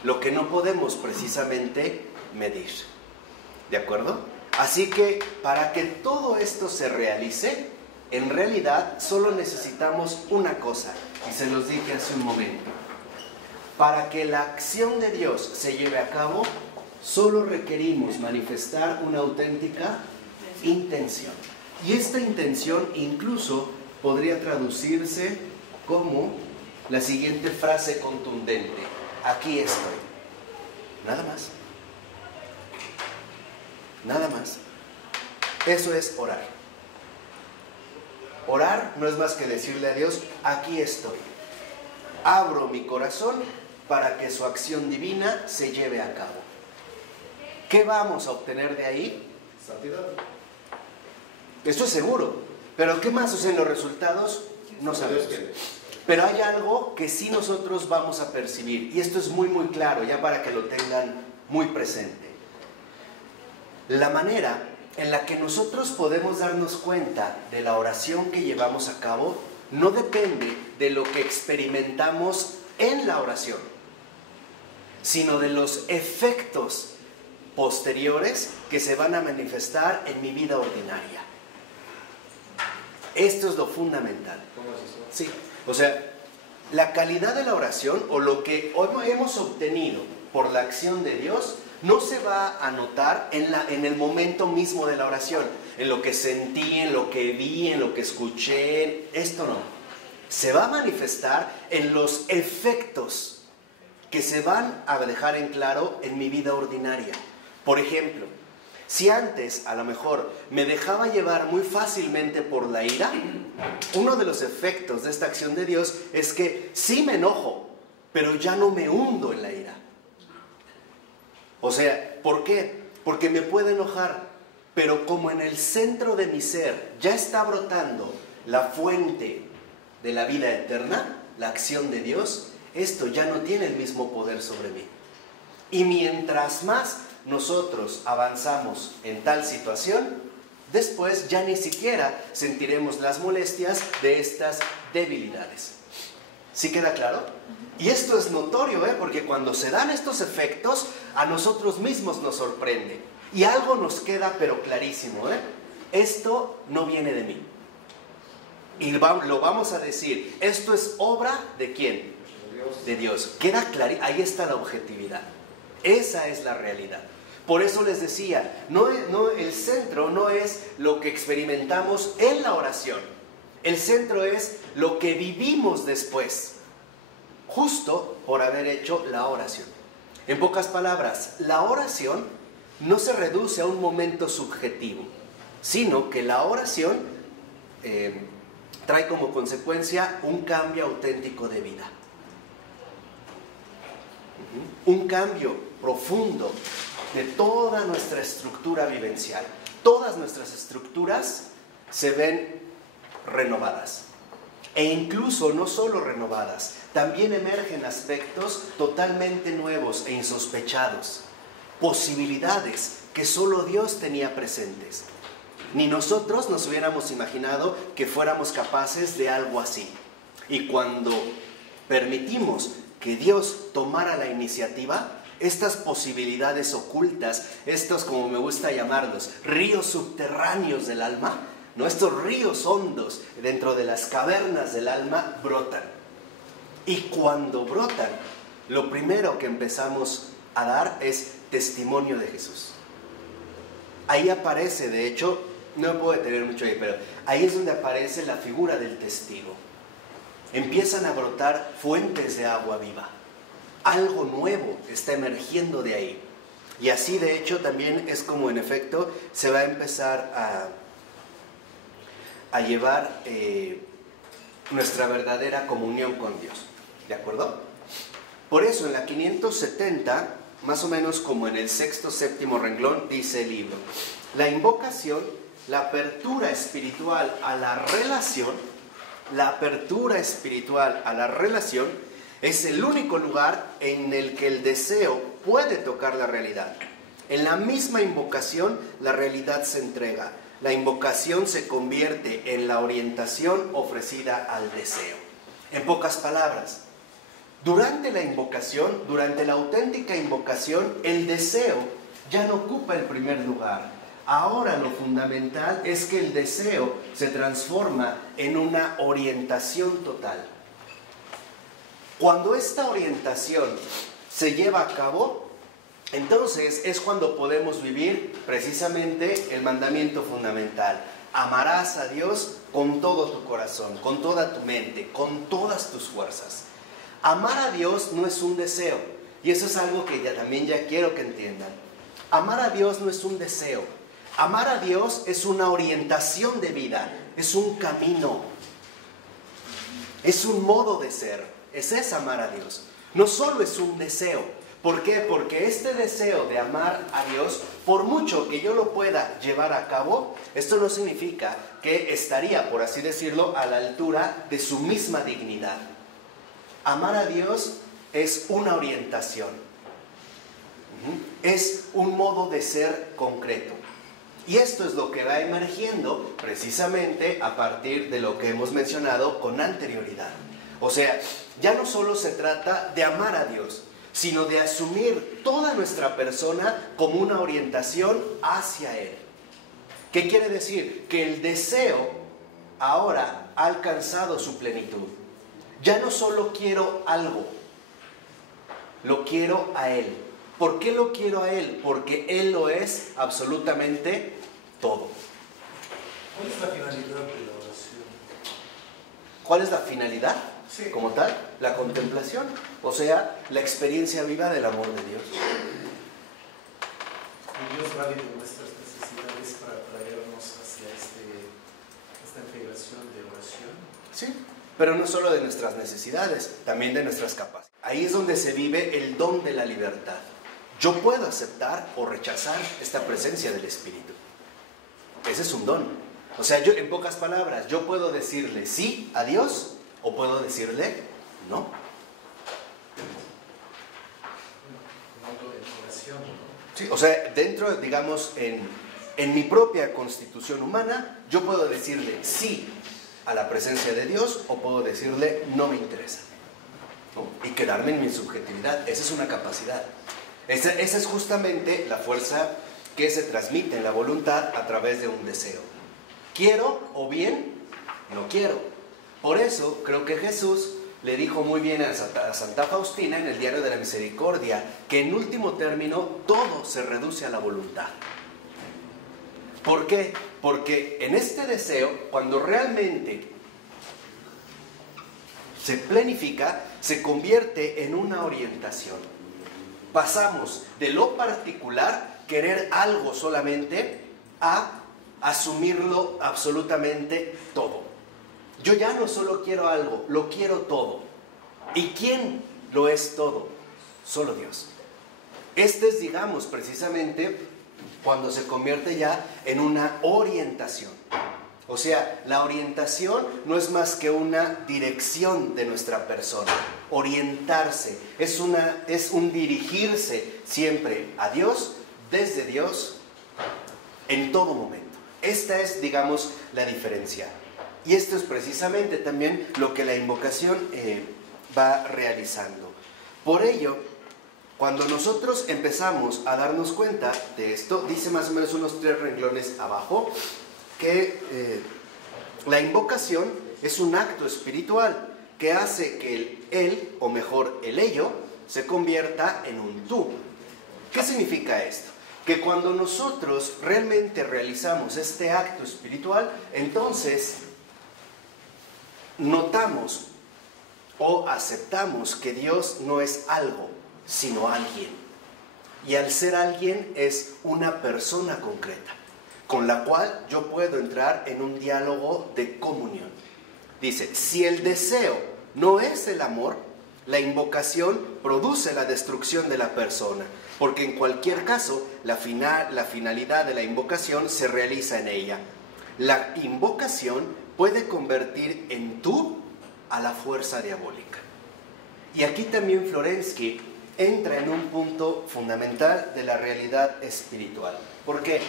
lo que no podemos precisamente medir. ¿De acuerdo? Así que para que todo esto se realice, en realidad solo necesitamos una cosa, y se los dije hace un momento. Para que la acción de Dios se lleve a cabo, solo requerimos manifestar una auténtica intención. Y esta intención incluso podría traducirse como la siguiente frase contundente: aquí estoy. Nada más. Nada más. Eso es orar. Orar no es más que decirle a Dios: aquí estoy. Abro mi corazón para que su acción divina se lleve a cabo. ¿Qué vamos a obtener de ahí? Santidad. Esto es seguro. Pero ¿qué más sucede en los resultados? No sabemos. Pero hay algo que sí nosotros vamos a percibir, y esto es muy muy claro, ya para que lo tengan muy presente. La manera en la que nosotros podemos darnos cuenta de la oración que llevamos a cabo no depende de lo que experimentamos en la oración, sino de los efectos posteriores que se van a manifestar en mi vida ordinaria. Esto es lo fundamental. ¿Cómo es eso? Sí. O sea, la calidad de la oración o lo que hoy hemos obtenido por la acción de Dios no se va a notar en el momento mismo de la oración, en lo que sentí, en lo que vi, en lo que escuché. Esto no. Se va a manifestar en los efectos que se van a dejar en claro en mi vida ordinaria. Por ejemplo, si antes a lo mejor me dejaba llevar muy fácilmente por la ira, uno de los efectos de esta acción de Dios es que sí me enojo, pero ya no me hundo en la ira. O sea, ¿por qué? Porque me puede enojar, pero como en el centro de mi ser ya está brotando la fuente de la vida eterna, la acción de Dios, esto ya no tiene el mismo poder sobre mí. Y mientras más nosotros avanzamos en tal situación, después ya ni siquiera sentiremos las molestias de estas debilidades. ¿Sí queda claro? Y esto es notorio, porque cuando se dan estos efectos, a nosotros mismos nos sorprende. Y algo nos queda pero clarísimo, esto no viene de mí. Y lo vamos a decir, esto es obra ¿de quién? De Dios. Queda claro, ahí está la objetividad. Esa es la realidad. Por eso les decía, el centro no es lo que experimentamos en la oración. El centro es lo que vivimos después, justo por haber hecho la oración. En pocas palabras, la oración no se reduce a un momento subjetivo, sino que la oración trae como consecuencia un cambio auténtico de vida. Un cambio profundo de toda nuestra estructura vivencial. Todas nuestras estructuras se ven renovadas. E incluso no solo renovadas, también emergen aspectos totalmente nuevos e insospechados. Posibilidades que solo Dios tenía presentes. Ni nosotros nos hubiéramos imaginado que fuéramos capaces de algo así. Y cuando permitimos que Dios tomara la iniciativa, estas posibilidades ocultas, estos, como me gusta llamarlos, ríos subterráneos del alma, ¿no? Estos ríos hondos dentro de las cavernas del alma brotan. Y cuando brotan, lo primero que empezamos a dar es testimonio de Jesús. Ahí aparece, de hecho, no me puedo detener mucho ahí, pero ahí es donde aparece la figura del testigo. Empiezan a brotar fuentes de agua viva. Algo nuevo está emergiendo de ahí. Y así, de hecho, también es como, en efecto, se va a empezar a llevar nuestra verdadera comunión con Dios. ¿De acuerdo? Por eso, en la 570, más o menos como en el sexto, séptimo renglón, dice el libro: la invocación, la apertura espiritual a la relación, es el único lugar en el que el deseo puede tocar la realidad. En la misma invocación, la realidad se entrega. La invocación se convierte en la orientación ofrecida al deseo. En pocas palabras, durante la invocación, durante la auténtica invocación, el deseo ya no ocupa el primer lugar. Ahora lo fundamental es que el deseo se transforma en una orientación total. Cuando esta orientación se lleva a cabo, entonces es cuando podemos vivir precisamente el mandamiento fundamental. Amarás a Dios con todo tu corazón, con toda tu mente, con todas tus fuerzas. Amar a Dios no es un deseo, y eso es algo que también quiero que entiendan. Amar a Dios no es un deseo. Amar a Dios es una orientación de vida, es un camino, es un modo de ser. Ese es amar a Dios. No solo es un deseo. ¿Por qué? Porque este deseo de amar a Dios, por mucho que yo lo pueda llevar a cabo, esto no significa que estaría, por así decirlo, a la altura de su misma dignidad. Amar a Dios es una orientación. Es un modo de ser concreto. Y esto es lo que va emergiendo precisamente a partir de lo que hemos mencionado con anterioridad. O sea, ya no solo se trata de amar a Dios, sino de asumir toda nuestra persona como una orientación hacia Él. ¿Qué quiere decir? Que el deseo ahora ha alcanzado su plenitud. Ya no solo quiero algo, lo quiero a Él. ¿Por qué lo quiero a Él? Porque Él lo es absolutamente todo. ¿Cuál es la finalidad de la oración? ¿Cuál es la finalidad? Sí. Como tal, la contemplación, o sea, la experiencia viva del amor de Dios. Y Dios va viendo nuestras necesidades para traernos hacia esta integración de oración. Sí, pero no solo de nuestras necesidades, también de nuestras capacidades. Ahí es donde se vive el don de la libertad. Yo puedo aceptar o rechazar esta presencia del Espíritu. Ese es un don. O sea, yo, en pocas palabras, yo puedo decirle sí a Dios o puedo decirle no. Sí, o sea, dentro, digamos, en mi propia constitución humana, yo puedo decirle sí a la presencia de Dios o puedo decirle no me interesa, ¿no? Y quedarme en mi subjetividad. Esa es una capacidad. Esa es justamente la fuerza que se transmite en la voluntad a través de un deseo. Quiero o bien no quiero. Por eso creo que Jesús le dijo muy bien a Santa Faustina en el Diario de la Misericordia que en último término todo se reduce a la voluntad. ¿Por qué? Porque en este deseo, cuando realmente se planifica, se convierte en una orientación. Pasamos de lo particular, querer algo solamente, a asumirlo absolutamente todo. Yo ya no solo quiero algo, lo quiero todo. ¿Y quién lo es todo? Solo Dios. Este es, digamos, precisamente cuando se convierte ya en una orientación. O sea, la orientación no es más que una dirección de nuestra persona. Orientarse es un dirigirse siempre a Dios, desde Dios, en todo momento. Esta es, digamos, la diferencia. Y esto es precisamente también lo que la invocación va realizando. Por ello, cuando nosotros empezamos a darnos cuenta de esto, dice más o menos unos 3 renglones abajo, que la invocación es un acto espiritual que hace que el él, o mejor el ello, se convierta en un tú. ¿Qué significa esto? Que cuando nosotros realmente realizamos este acto espiritual, entonces notamos o aceptamos que Dios no es algo, sino alguien. Y al ser alguien es una persona concreta, con la cual yo puedo entrar en un diálogo de comunión. Dice, si el deseo no es el amor, la invocación produce la destrucción de la persona, porque en cualquier caso la finalidad de la invocación se realiza en ella. La invocación puede convertir en tú a la fuerza diabólica. Y aquí también Florensky entra en un punto fundamental de la realidad espiritual. ¿Por qué?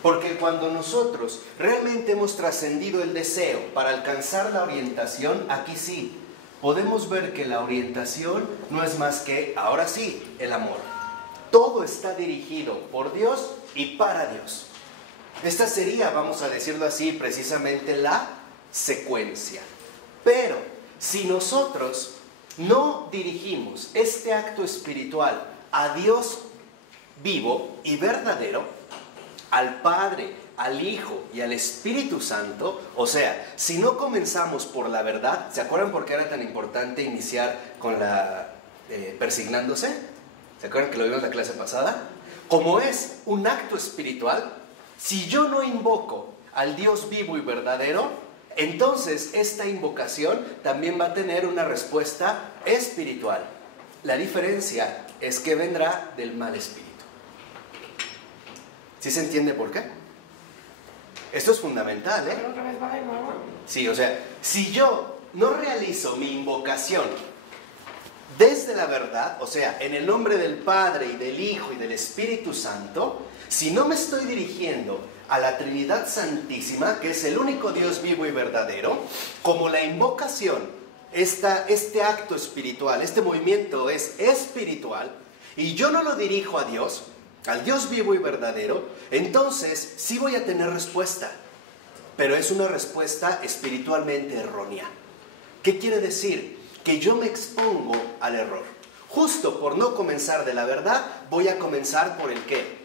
Porque cuando nosotros realmente hemos trascendido el deseo para alcanzar la orientación, aquí sí, podemos ver que la orientación no es más que, ahora sí, el amor. Todo está dirigido por Dios y para Dios. Esta sería, vamos a decirlo así, precisamente la secuencia. Pero si nosotros no dirigimos este acto espiritual a Dios vivo y verdadero, al Padre, al Hijo y al Espíritu Santo, o sea, si no comenzamos por la verdad, ¿se acuerdan por qué era tan importante iniciar con la persignándose? ¿Se acuerdan que lo vimos en la clase pasada? Como es un acto espiritual, si yo no invoco al Dios vivo y verdadero, entonces esta invocación también va a tener una respuesta espiritual. La diferencia es que vendrá del mal espíritu. ¿Sí se entiende por qué? Esto es fundamental, ¿eh? Sí, o sea, si yo no realizo mi invocación desde la verdad, o sea, en el nombre del Padre y del Hijo y del Espíritu Santo, si no me estoy dirigiendo a la Trinidad Santísima, que es el único Dios vivo y verdadero, como la invocación, este acto espiritual, este movimiento es espiritual, y yo no lo dirijo a Dios, al Dios vivo y verdadero, entonces sí voy a tener respuesta, pero es una respuesta espiritualmente errónea. ¿Qué quiere decir? Que yo me expongo al error. Justo por no comenzar de la verdad, voy a comenzar por el ¿qué?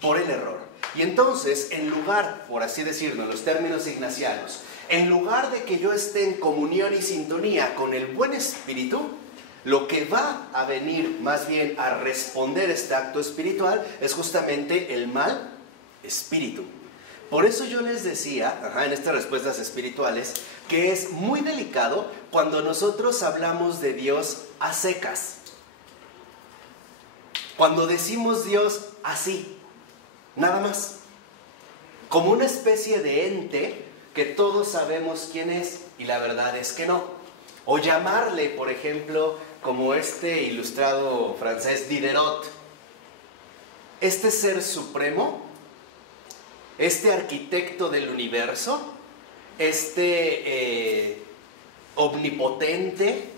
Por el error. Y entonces, en lugar, por así decirlo, en los términos ignacianos, en lugar de que yo esté en comunión y sintonía con el buen espíritu, lo que va a venir más bien a responder este acto espiritual es justamente el mal espíritu. Por eso yo les decía, en estas respuestas espirituales, que es muy delicado cuando nosotros hablamos de Dios a secas. Cuando decimos Dios así, nada más. Como una especie de ente que todos sabemos quién es y la verdad es que no. O llamarle, por ejemplo, como este ilustrado francés Diderot, este ser supremo, este arquitecto del universo, este omnipotente,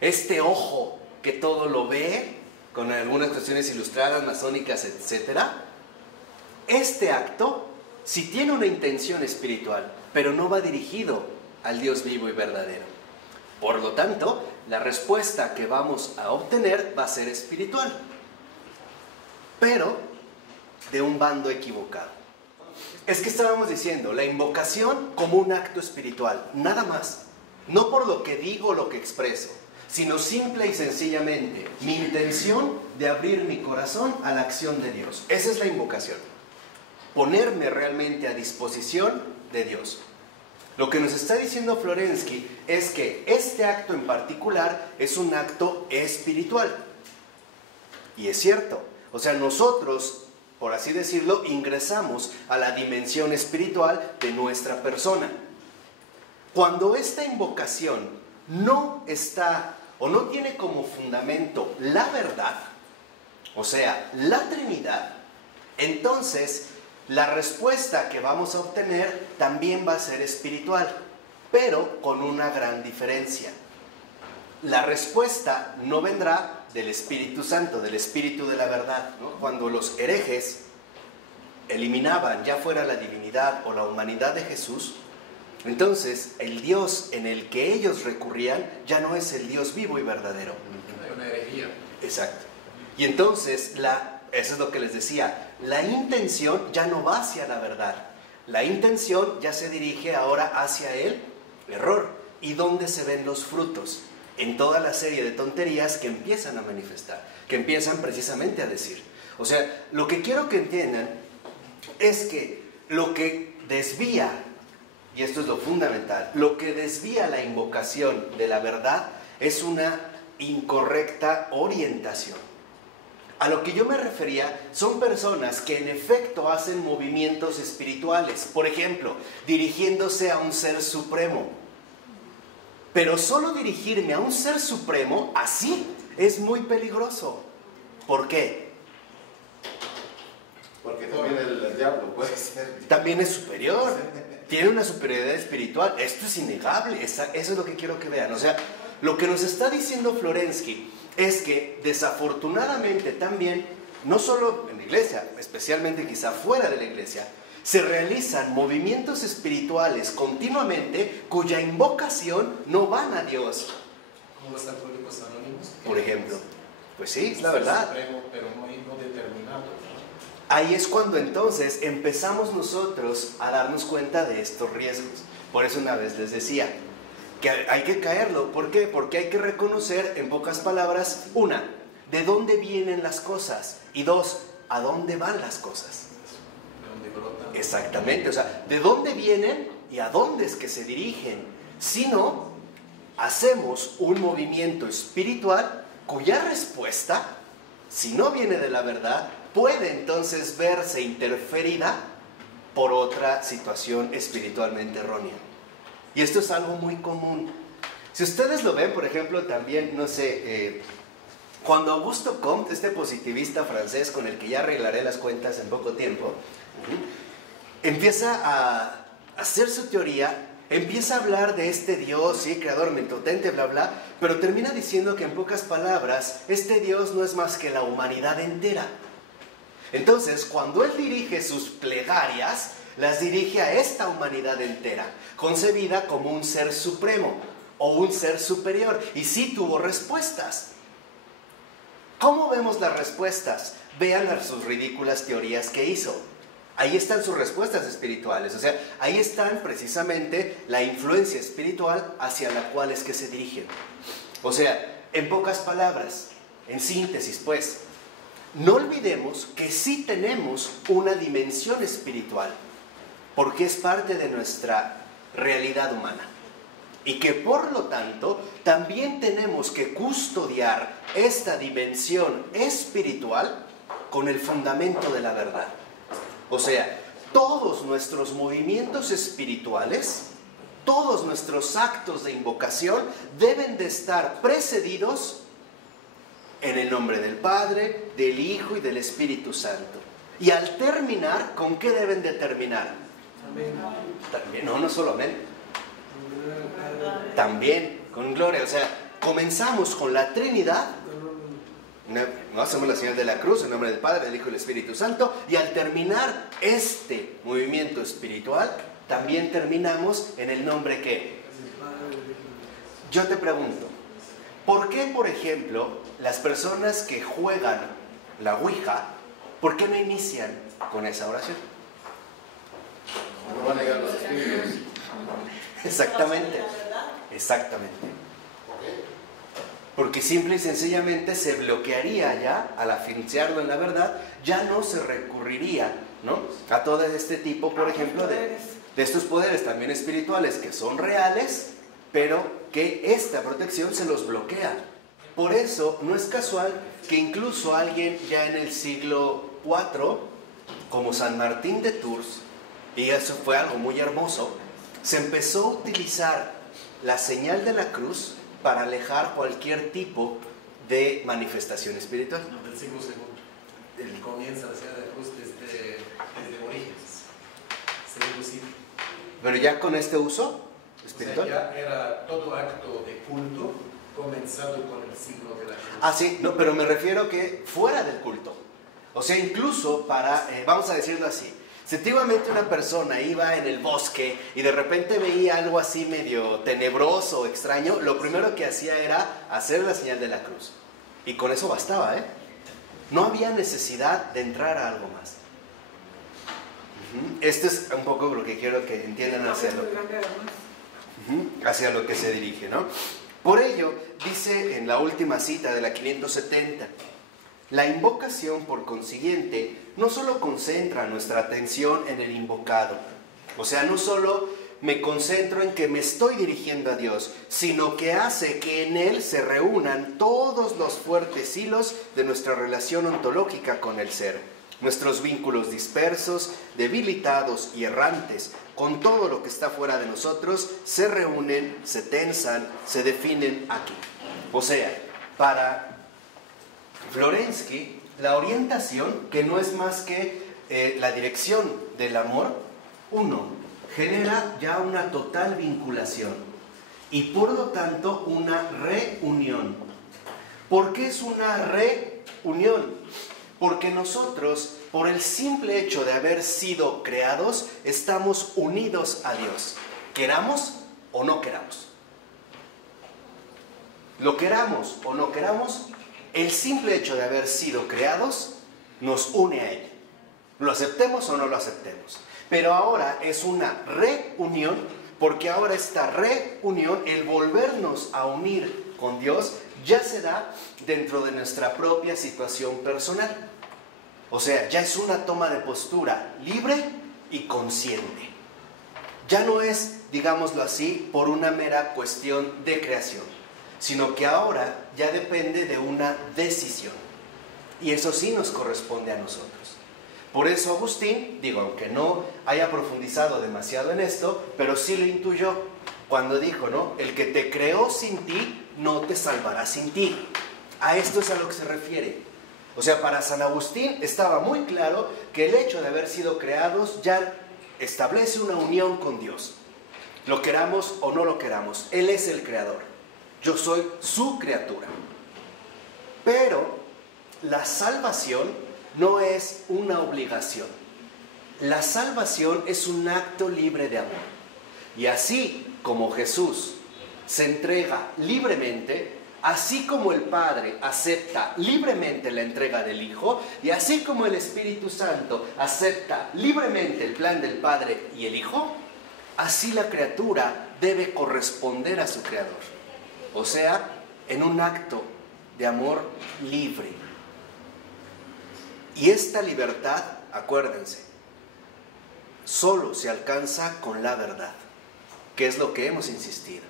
este ojo que todo lo ve, con algunas cuestiones ilustradas, masónicas, etc. Este acto, si tiene una intención espiritual, pero no va dirigido al Dios vivo y verdadero. Por lo tanto, la respuesta que vamos a obtener va a ser espiritual, pero de un bando equivocado. Es que estábamos diciendo, la invocación como un acto espiritual, nada más. No por lo que digo o lo que expreso, sino simple y sencillamente mi intención de abrir mi corazón a la acción de Dios. Esa es la invocación. ponerme realmente a disposición de Dios. Lo que nos está diciendo Florensky es que este acto en particular es un acto espiritual. Y es cierto. O sea, nosotros, por así decirlo, ingresamos a la dimensión espiritual de nuestra persona. Cuando esta invocación no está o no tiene como fundamento la verdad, o sea, la Trinidad, entonces la respuesta que vamos a obtener también va a ser espiritual, pero con una gran diferencia. La respuesta no vendrá del Espíritu Santo, del Espíritu de la verdad, ¿no? Cuando los herejes eliminaban ya fuera la divinidad o la humanidad de Jesús, entonces el Dios en el que ellos recurrían ya no es el Dios vivo y verdadero. Hay una herejía. Exacto. Y entonces, eso es lo que les decía, la intención ya no va hacia la verdad. La intención ya se dirige ahora hacia el error. ¿Y dónde se ven los frutos? En toda la serie de tonterías que empiezan a manifestar, que empiezan precisamente a decir. O sea, lo que quiero que entiendan es que lo que desvía, y esto es lo fundamental, lo que desvía la invocación de la verdad es una incorrecta orientación. A lo que yo me refería son personas que en efecto hacen movimientos espirituales, por ejemplo, dirigiéndose a un ser supremo. Pero solo dirigirme a un ser supremo así es muy peligroso. ¿Por qué? Porque también el diablo puede ser. También es superior. Tiene una superioridad espiritual. Esto es innegable. Eso es lo que quiero que vean. O sea, lo que nos está diciendo Florensky es que desafortunadamente también, no solo en la iglesia, especialmente quizá fuera de la iglesia, se realizan movimientos espirituales continuamente cuya invocación no van a Dios. ¿Cómo están Alcohólicos Anónimos? Por ejemplo. Pues sí, es la verdad. Supremo, pero no determinado. Ahí es cuando entonces empezamos nosotros a darnos cuenta de estos riesgos. Por eso una vez les decía que hay que caerlo. ¿Por qué? Porque hay que reconocer, en pocas palabras, una, de dónde vienen las cosas, y dos, a dónde van las cosas. De donde brotan. Exactamente, o sea, de dónde vienen y a dónde es que se dirigen. Si no, hacemos un movimiento espiritual cuya respuesta, si no viene de la verdad, puede entonces verse interferida por otra situación espiritualmente errónea. Y esto es algo muy común. Si ustedes lo ven, por ejemplo, también, no sé, cuando Augusto Comte, este positivista francés con el que ya arreglaré las cuentas en poco tiempo, empieza a hacer su teoría, empieza a hablar de este Dios, sí, creador, omnipotente, bla, bla, pero termina diciendo que en pocas palabras, este Dios no es más que la humanidad entera. Entonces, cuando él dirige sus plegarias, las dirige a esta humanidad entera, concebida como un ser supremo o un ser superior, y sí tuvo respuestas. ¿Cómo vemos las respuestas? Vean sus ridículas teorías que hizo. Ahí están sus respuestas espirituales, o sea, ahí están precisamente la influencia espiritual hacia la cual es que se dirigen. O sea, en pocas palabras, en síntesis pues, no olvidemos que sí tenemos una dimensión espiritual, porque es parte de nuestra realidad humana. Y que por lo tanto también tenemos que custodiar esta dimensión espiritual con el fundamento de la verdad. O sea, todos nuestros movimientos espirituales, todos nuestros actos de invocación deben de estar precedidos en el nombre del Padre, del Hijo y del Espíritu Santo. Y al terminar, ¿con qué deben de terminar? Amén. También, no solo amén. También con gloria. O sea, comenzamos con la Trinidad. No hacemos la señal de la cruz en nombre del Padre, del Hijo y del Espíritu Santo. Y al terminar este movimiento espiritual, también terminamos en el nombre que. Yo te pregunto, ¿por qué, por ejemplo, las personas que juegan la Ouija, ¿por qué no inician con esa oración? No van a llegar los espíritus. Exactamente, exactamente. Porque simple y sencillamente se bloquearía ya, al afianzarlo en la verdad, ya no se recurriría ¿no? A todo este tipo, por ejemplo, de estos poderes también espirituales que son reales, pero que esta protección se los bloquea. Por eso no es casual que incluso alguien ya en el siglo IV, como San Martín de Tours, y eso fue algo muy hermoso, se empezó a utilizar la señal de la cruz para alejar cualquier tipo de manifestación espiritual. No, del siglo II. Comienza la señal de la cruz desde Orígenes, segundo siglo. Pero ya con este uso espiritual. O sea, ya era todo acto de culto comenzado con el signo de la cruz. Ah, sí, no, pero me refiero que fuera del culto. O sea, incluso para, vamos a decirlo así, si antiguamente una persona iba en el bosque y de repente veía algo así medio tenebroso o extraño, lo primero que hacía era hacer la señal de la cruz. Y con eso bastaba, ¿eh? No había necesidad de entrar a algo más. Esto es un poco lo que quiero que entiendan hacia lo que se dirige, ¿no? Por ello, dice en la última cita de la 570, la invocación, por consiguiente, no solo concentra nuestra atención en el invocado, o sea, no solo me concentro en que me estoy dirigiendo a Dios, sino que hace que en Él se reúnan todos los fuertes hilos de nuestra relación ontológica con el ser, nuestros vínculos dispersos, debilitados y errantes, con todo lo que está fuera de nosotros, se reúnen, se tensan, se definen aquí. O sea, para Florensky, la orientación, que no es más que la dirección del amor, genera ya una total vinculación y por lo tanto una reunión. ¿Por qué es una reunión? Porque nosotros, por el simple hecho de haber sido creados, estamos unidos a Dios, queramos o no queramos. Lo queramos o no queramos, el simple hecho de haber sido creados nos une a Él. Lo aceptemos o no lo aceptemos. Pero ahora es una reunión, porque ahora esta reunión, el volvernos a unir con Dios, ya se da dentro de nuestra propia situación personal. O sea, ya es una toma de postura libre y consciente. Ya no es, digámoslo así, por una mera cuestión de creación, sino que ahora ya depende de una decisión. Y eso sí nos corresponde a nosotros. Por eso Agustín, aunque no haya profundizado demasiado en esto, pero sí lo intuyó cuando dijo, ¿no? El que te creó sin ti, no te salvará sin ti. A esto es a lo que se refiere. O sea, para San Agustín estaba muy claro que el hecho de haber sido creados ya establece una unión con Dios. Lo queramos o no lo queramos, Él es el creador. Yo soy su criatura. Pero la salvación no es una obligación. La salvación es un acto libre de amor. Y así como Jesús se entrega libremente, así como el Padre acepta libremente la entrega del Hijo, y así como el Espíritu Santo acepta libremente el plan del Padre y el Hijo, así la criatura debe corresponder a su Creador. O sea, en un acto de amor libre. Y esta libertad, acuérdense, solo se alcanza con la verdad, que es lo que hemos insistido.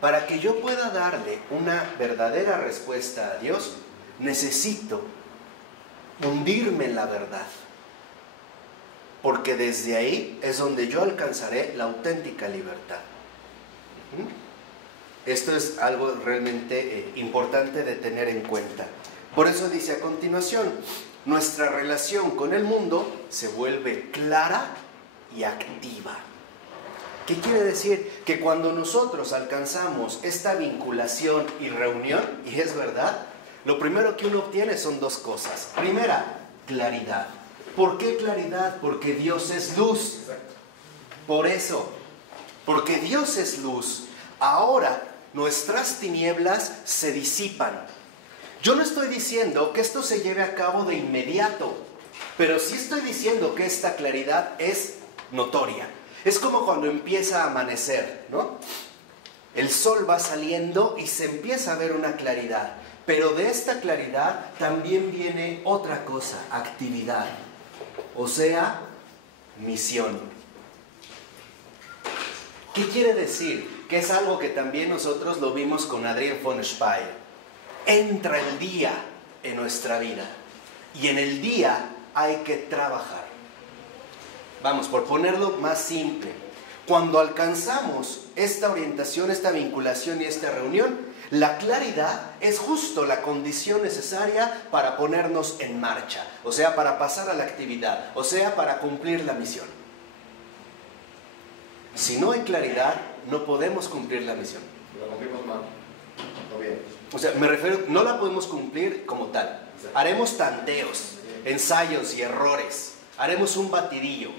Para que yo pueda darle una verdadera respuesta a Dios, necesito hundirme en la verdad. Porque desde ahí es donde yo alcanzaré la auténtica libertad. Esto es algo realmente importante de tener en cuenta. Por eso dice a continuación, nuestra relación con el mundo se vuelve clara y activa. ¿Qué quiere decir? Que cuando nosotros alcanzamos esta vinculación y reunión, y es verdad, lo primero que uno obtiene son dos cosas. Primera, claridad. ¿Por qué claridad? Porque Dios es luz. Por eso, porque Dios es luz, ahora nuestras tinieblas se disipan. Yo no estoy diciendo que esto se lleve a cabo de inmediato, pero sí estoy diciendo que esta claridad es notoria. Es como cuando empieza a amanecer, ¿no? El sol va saliendo y se empieza a ver una claridad, pero de esta claridad también viene otra cosa, actividad. o sea, misión. ¿Qué quiere decir? Que es algo que también nosotros lo vimos con Adrian von Speyer. Entra el día en nuestra vida y en el día hay que trabajar. Vamos, por ponerlo más simple, cuando alcanzamos esta orientación, esta vinculación y esta reunión, la claridad es justo la condición necesaria para ponernos en marcha, o sea, para pasar a la actividad, o sea, para cumplir la misión. Si no hay claridad, no podemos cumplir la misión. Lo cumplimos mal. No bien. O sea, me refiero, no la podemos cumplir como tal. Haremos tanteos, ensayos y errores, haremos un batidillo,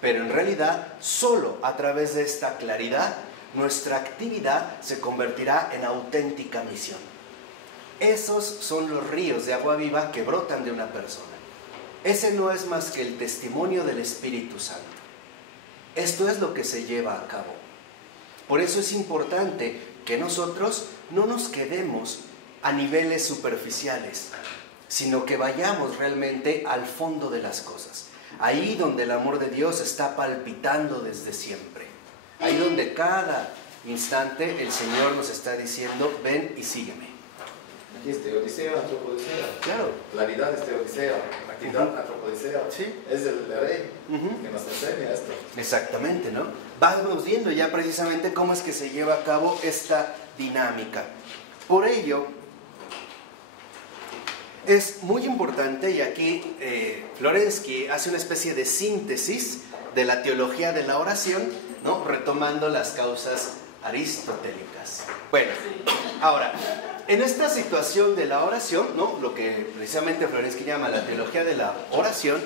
pero en realidad, solo a través de esta claridad, nuestra actividad se convertirá en auténtica misión. Esos son los ríos de agua viva que brotan de una persona. Ese no es más que el testimonio del Espíritu Santo. Esto es lo que se lleva a cabo. Por eso es importante que nosotros no nos quedemos a niveles superficiales, sino que vayamos realmente al fondo de las cosas. Ahí donde el amor de Dios está palpitando desde siempre. Ahí donde cada instante el Señor nos está diciendo, ven y sígueme. Aquí es teodicea, antropodicea. Claro. Claridad es teodicea, actividad antropodicea. Sí. Es el rey que nos enseña esto. Exactamente, ¿no? Vamos viendo ya precisamente cómo es que se lleva a cabo esta dinámica. Por ello, es muy importante, y aquí Florensky hace una especie de síntesis de la teología de la oración, ¿no? Retomando las causas aristotélicas. Bueno, ahora, en esta situación de la oración, ¿no? Lo que precisamente Florensky llama la teología de la oración,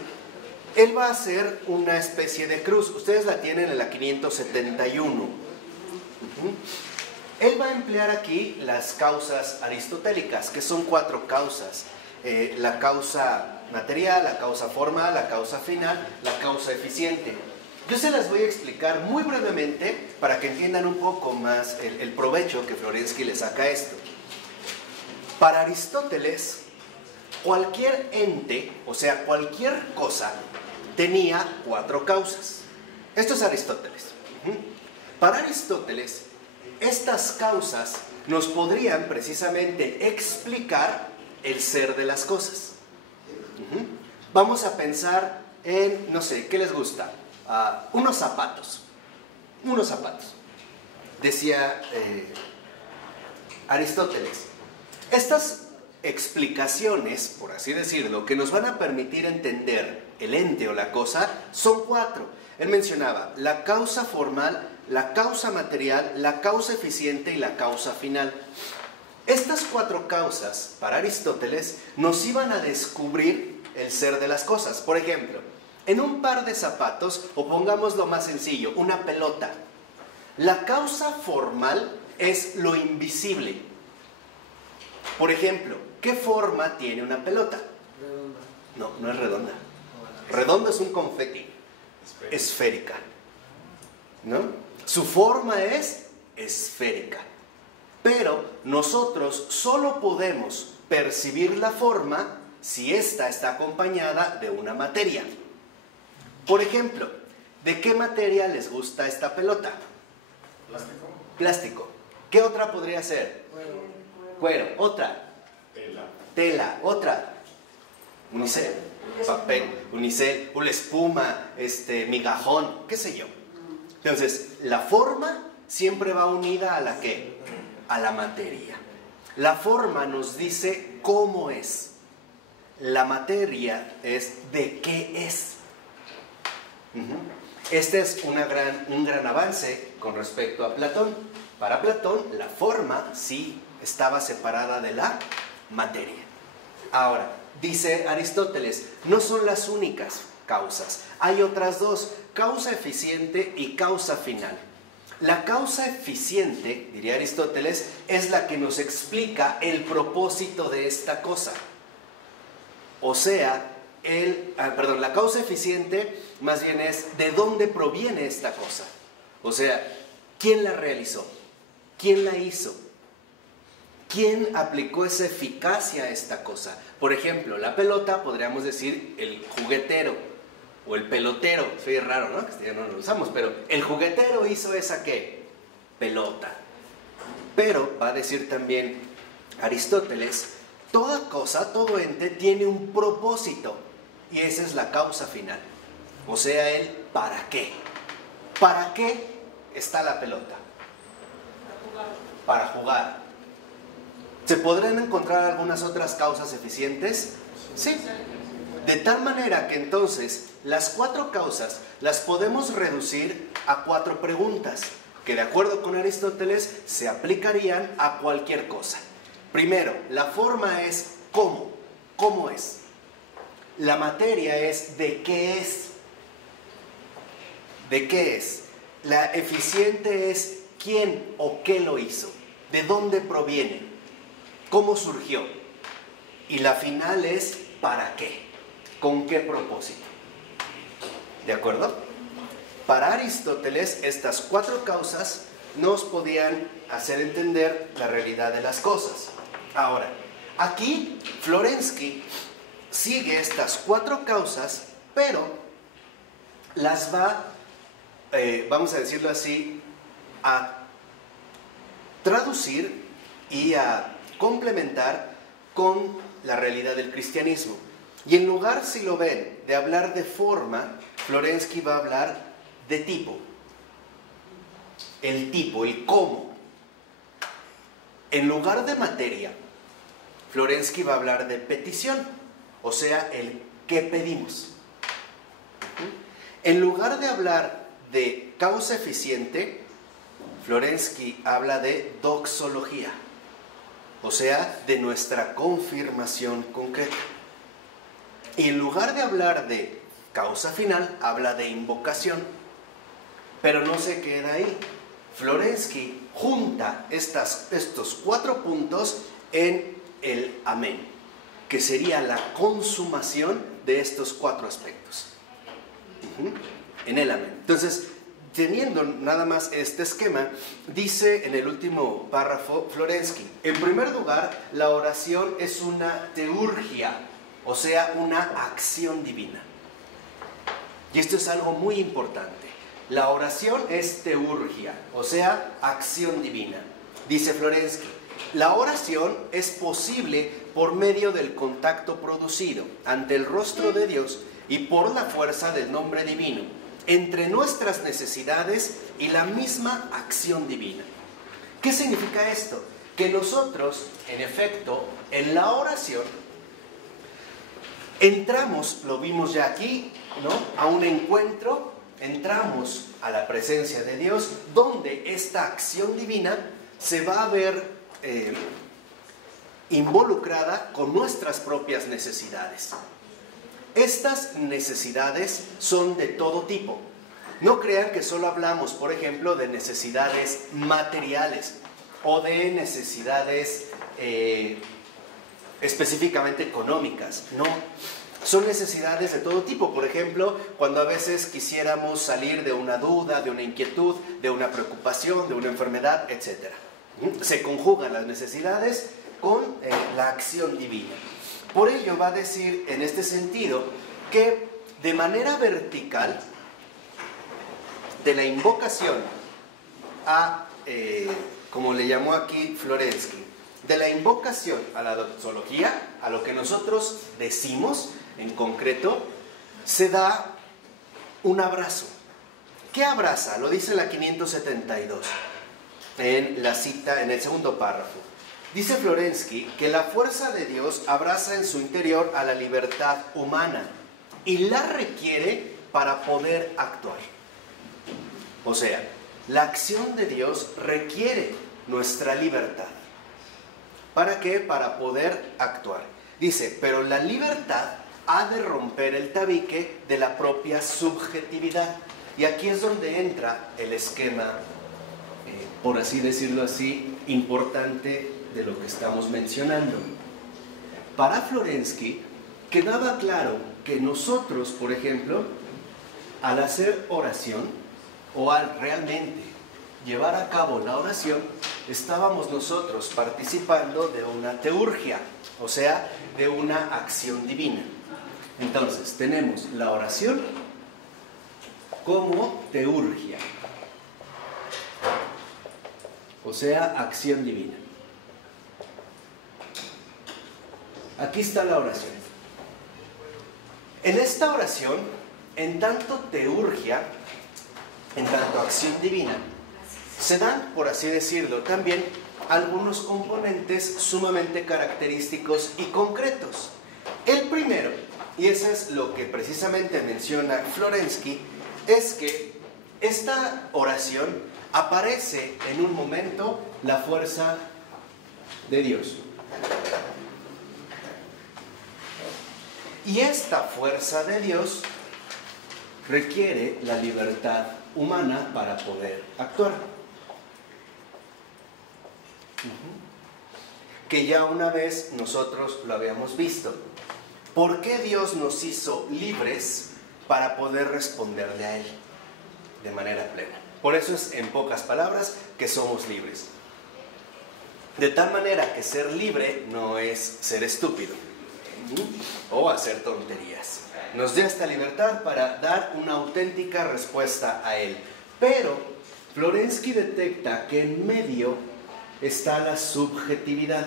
él va a hacer una especie de cruz. Ustedes la tienen en la 571. Él va a emplear aquí las causas aristotélicas, que son 4 causas. La causa material, la causa formal, la causa final, la causa eficiente. Yo se las voy a explicar muy brevemente para que entiendan un poco más el provecho que Florensky le saca a esto. Para Aristóteles, cualquier ente, o sea, cualquier cosa, tenía 4 causas. Esto es Aristóteles. Para Aristóteles, estas causas nos podrían precisamente explicar el ser de las cosas. Vamos a pensar en, no sé, ¿qué les gusta? Unos zapatos. Unos zapatos. Decía Aristóteles, estas explicaciones, por así decirlo, que nos van a permitir entender el ente o la cosa, son 4. Él mencionaba la causa formal, la causa material, la causa eficiente y la causa final. Estas 4 causas, para Aristóteles, nos iban a descubrir el ser de las cosas. Por ejemplo, en un par de zapatos, o pongámoslo más sencillo, una pelota. La causa formal es lo invisible. Por ejemplo, ¿qué forma tiene una pelota? Redonda. No, no es redonda. Redondo es un confeti. Esférica. ¿No? Su forma es esférica. Pero nosotros solo podemos percibir la forma si ésta está acompañada de una materia. Por ejemplo, ¿de qué materia les gusta esta pelota? Plástico. Plástico. ¿Qué otra podría ser? Cuero. Otra. Tela. Otra. Unicel. Papel. Unicel. Una espuma. Migajón. ¿Qué sé yo? Entonces, la forma siempre va unida a la ¿qué? A la materia. La forma nos dice cómo es. La materia es de qué es. Este es un gran avance con respecto a Platón. Para Platón, la forma sí estaba separada de la materia. Ahora, dice Aristóteles, no son las únicas causas. Hay otras 2, causa eficiente y causa final. La causa eficiente, diría Aristóteles, es la que nos explica el propósito de esta cosa. O sea, la causa eficiente más bien es de dónde proviene esta cosa. O sea, ¿quién la realizó? ¿Quién la hizo? ¿Quién aplicó esa eficacia a esta cosa? Por ejemplo, la pelota, podríamos decir el juguetero. o el pelotero, soy raro, ¿no? Que ya no lo usamos, pero el juguetero hizo esa ¿qué? Pelota. Pero va a decir también Aristóteles, toda cosa, todo ente tiene un propósito y esa es la causa final. O sea, el ¿para qué? ¿Para qué está la pelota? Para jugar. ¿Se podrán encontrar algunas otras causas eficientes? Sí. De tal manera que entonces las 4 causas las podemos reducir a 4 preguntas que de acuerdo con Aristóteles se aplicarían a cualquier cosa. Primero, la forma es ¿cómo? ¿Cómo es? La materia es ¿de qué es? ¿De qué es? La eficiente es ¿quién o qué lo hizo? ¿De dónde proviene? ¿Cómo surgió? Y la final es ¿para qué? ¿Con qué propósito? ¿De acuerdo? Para Aristóteles, estas 4 causas nos podían hacer entender la realidad de las cosas. Ahora, aquí Florensky sigue estas 4 causas, pero las va, vamos a decirlo así, a traducir y a complementar con la realidad del cristianismo. Y en lugar, si lo ven, de hablar de forma, Florensky va a hablar de tipo. El tipo, el cómo. En lugar de materia, Florensky va a hablar de petición, o sea, el qué pedimos. En lugar de hablar de causa eficiente, Florensky habla de doxología, o sea, de nuestra confirmación concreta. Y en lugar de hablar de causa final, habla de invocación. Pero no se queda ahí. Florensky junta estos 4 puntos en el amén, que sería la consumación de estos 4 aspectos. En el amén. Entonces, teniendo nada más este esquema, dice en el último párrafo Florensky, en primer lugar, la oración es una teurgia, o sea, una acción divina. Y esto es algo muy importante. La oración es teurgia, o sea, acción divina. Dice Florensky, la oración es posible por medio del contacto producido ante el rostro de Dios y por la fuerza del nombre divino, entre nuestras necesidades y la misma acción divina. ¿Qué significa esto? Que nosotros, en efecto, en la oración, entramos, lo vimos ya aquí, ¿no?, a un encuentro, entramos a la presencia de Dios, donde esta acción divina se va a ver involucrada con nuestras propias necesidades. Estas necesidades son de todo tipo. No crean que solo hablamos, por ejemplo, de necesidades materiales o de necesidades específicamente económicas. No, son necesidades de todo tipo. Por ejemplo, cuando a veces quisiéramos salir de una duda, de una inquietud, de una preocupación, de una enfermedad, etc. Se conjugan las necesidades con la acción divina. Por ello va a decir en este sentido que de manera vertical, de la invocación a, como le llamó aquí Florensky, de la invocación a la doxología, a lo que nosotros decimos en concreto, se da un abrazo. ¿Qué abraza? Lo dice la 572 en la cita, en el segundo párrafo. Dice Florensky que la fuerza de Dios abraza en su interior a la libertad humana y la requiere para poder actuar. O sea, la acción de Dios requiere nuestra libertad. ¿Para qué? Para poder actuar. Dice, pero la libertad ha de romper el tabique de la propia subjetividad. Y aquí es donde entra el esquema, por así decirlo así, importante de lo que estamos mencionando. Para Florensky quedaba claro que nosotros, por ejemplo, al hacer oración o al realmente llevar a cabo la oración, estábamos nosotros participando de una teurgia, o sea, de una acción divina. Entonces, tenemos la oración como teurgia, o sea, acción divina. Aquí está la oración. En esta oración, en tanto teurgia, en tanto acción divina, se dan, por así decirlo, también algunos componentes sumamente característicos y concretos. El primero, y eso es lo que precisamente menciona Florensky, es que esta oración aparece en un momento la fuerza de Dios. Y esta fuerza de Dios requiere la libertad humana para poder actuar. Que ya una vez nosotros lo habíamos visto. ¿Por qué Dios nos hizo libres para poder responderle a Él de manera plena? Por eso es, en pocas palabras, que somos libres. De tal manera que ser libre no es ser estúpido o hacer tonterías. Nos da esta libertad para dar una auténtica respuesta a Él. Pero Florensky detecta que en medio está la subjetividad.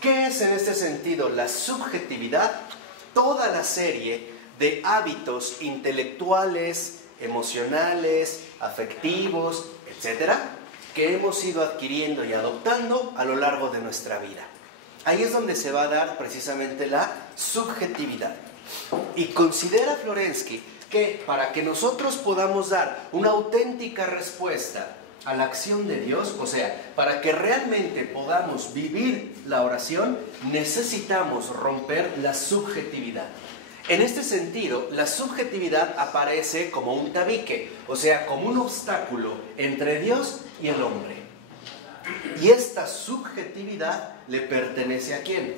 ¿Qué es en este sentido la subjetividad? Toda la serie de hábitos intelectuales, emocionales, afectivos, etcétera, que hemos ido adquiriendo y adoptando a lo largo de nuestra vida. Ahí es donde se va a dar precisamente la subjetividad. Y considera Florensky que para que nosotros podamos dar una auténtica respuesta a la acción de Dios, o sea, para que realmente podamos vivir la oración, necesitamos romper la subjetividad. En este sentido, la subjetividad aparece como un tabique, o sea, como un obstáculo entre Dios y el hombre. Y esta subjetividad le pertenece ¿a quién?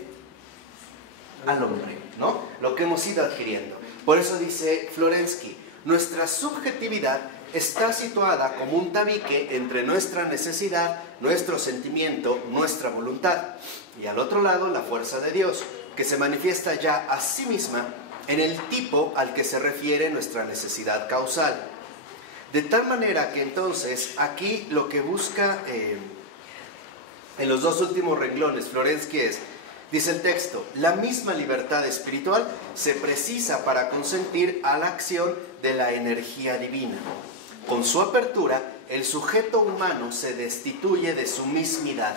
Al hombre, ¿no? Lo que hemos ido adquiriendo. Por eso dice Florensky, nuestra subjetividad está situada como un tabique entre nuestra necesidad, nuestro sentimiento, nuestra voluntad. Y al otro lado, la fuerza de Dios, que se manifiesta ya a sí misma en el tipo al que se refiere nuestra necesidad causal. De tal manera que entonces aquí lo que busca en los dos últimos renglones Florensky es, dice el texto, la misma libertad espiritual se precisa para consentir a la acción de la energía divina. Con su apertura, el sujeto humano se destituye de su mismidad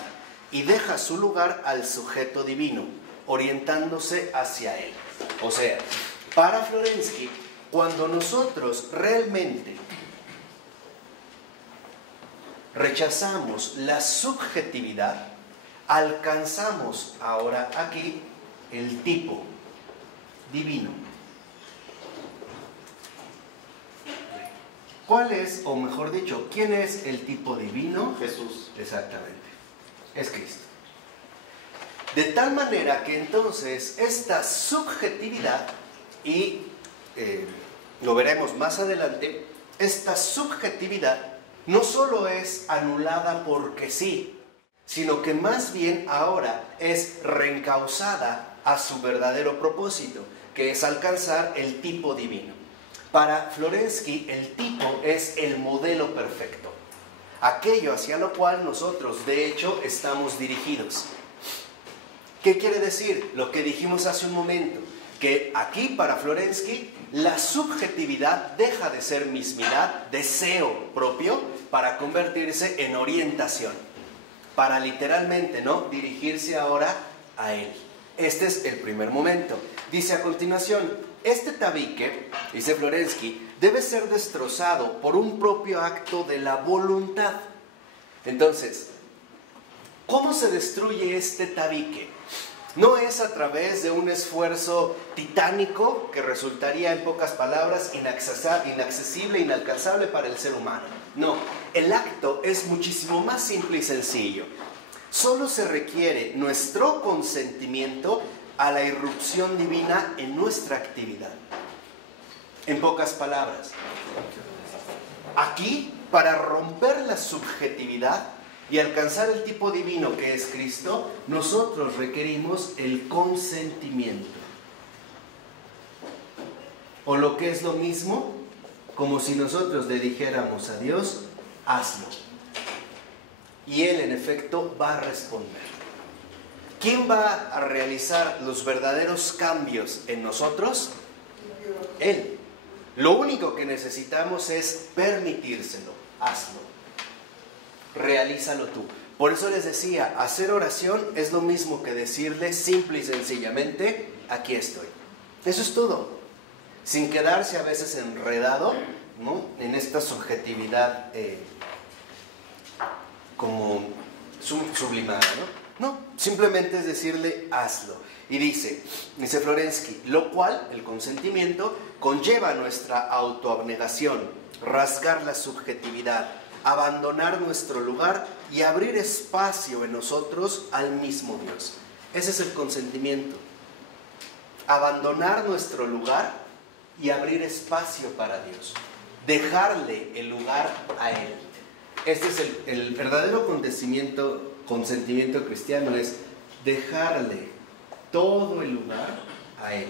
y deja su lugar al sujeto divino, orientándose hacia él. O sea, para Florensky, cuando nosotros realmente rechazamos la subjetividad, alcanzamos ahora aquí el tipo divino. ¿Cuál es, o mejor dicho, quién es el tipo divino? Jesús. Exactamente, es Cristo. De tal manera que entonces esta subjetividad, y lo veremos más adelante, esta subjetividad no solo es anulada porque sí, sino que más bien ahora es reencauzada a su verdadero propósito, que es alcanzar el tipo divino. Para Florensky, el tipo es el modelo perfecto, aquello hacia lo cual nosotros de hecho estamos dirigidos. ¿Qué quiere decir? Lo que dijimos hace un momento, que aquí para Florensky la subjetividad deja de ser mismidad, deseo propio, para convertirse en orientación, para literalmente, ¿no?, dirigirse ahora a él. Este es el primer momento. Dice a continuación, este tabique, dice Florensky, debe ser destrozado por un propio acto de la voluntad. Entonces, ¿cómo se destruye este tabique? No es a través de un esfuerzo titánico que resultaría, en pocas palabras, inaccesible, inalcanzable para el ser humano. No, el acto es muchísimo más simple y sencillo. Solo se requiere nuestro consentimiento a la irrupción divina en nuestra actividad. En pocas palabras, aquí, para romper la subjetividad y alcanzar el tipo divino que es Cristo, nosotros requerimos el consentimiento. O lo que es lo mismo, como si nosotros le dijéramos a Dios, hazlo. Y Él en efecto va a responder. ¿Quién va a realizar los verdaderos cambios en nosotros? Él. Lo único que necesitamos es permitírselo. Hazlo. Realízalo tú. Por eso les decía, hacer oración es lo mismo que decirle simple y sencillamente, aquí estoy. Eso es todo. Sin quedarse a veces enredado, ¿no?, en esta subjetividad como sublimada, ¿no? No, simplemente es decirle, hazlo. Y dice Florensky, lo cual, el consentimiento, conlleva nuestra autoabnegación, rasgar la subjetividad, abandonar nuestro lugar y abrir espacio en nosotros al mismo Dios. Ese es el consentimiento. Abandonar nuestro lugar y abrir espacio para Dios. Dejarle el lugar a Él. Este es el verdadero consentimiento cristiano, es dejarle todo el lugar a Él.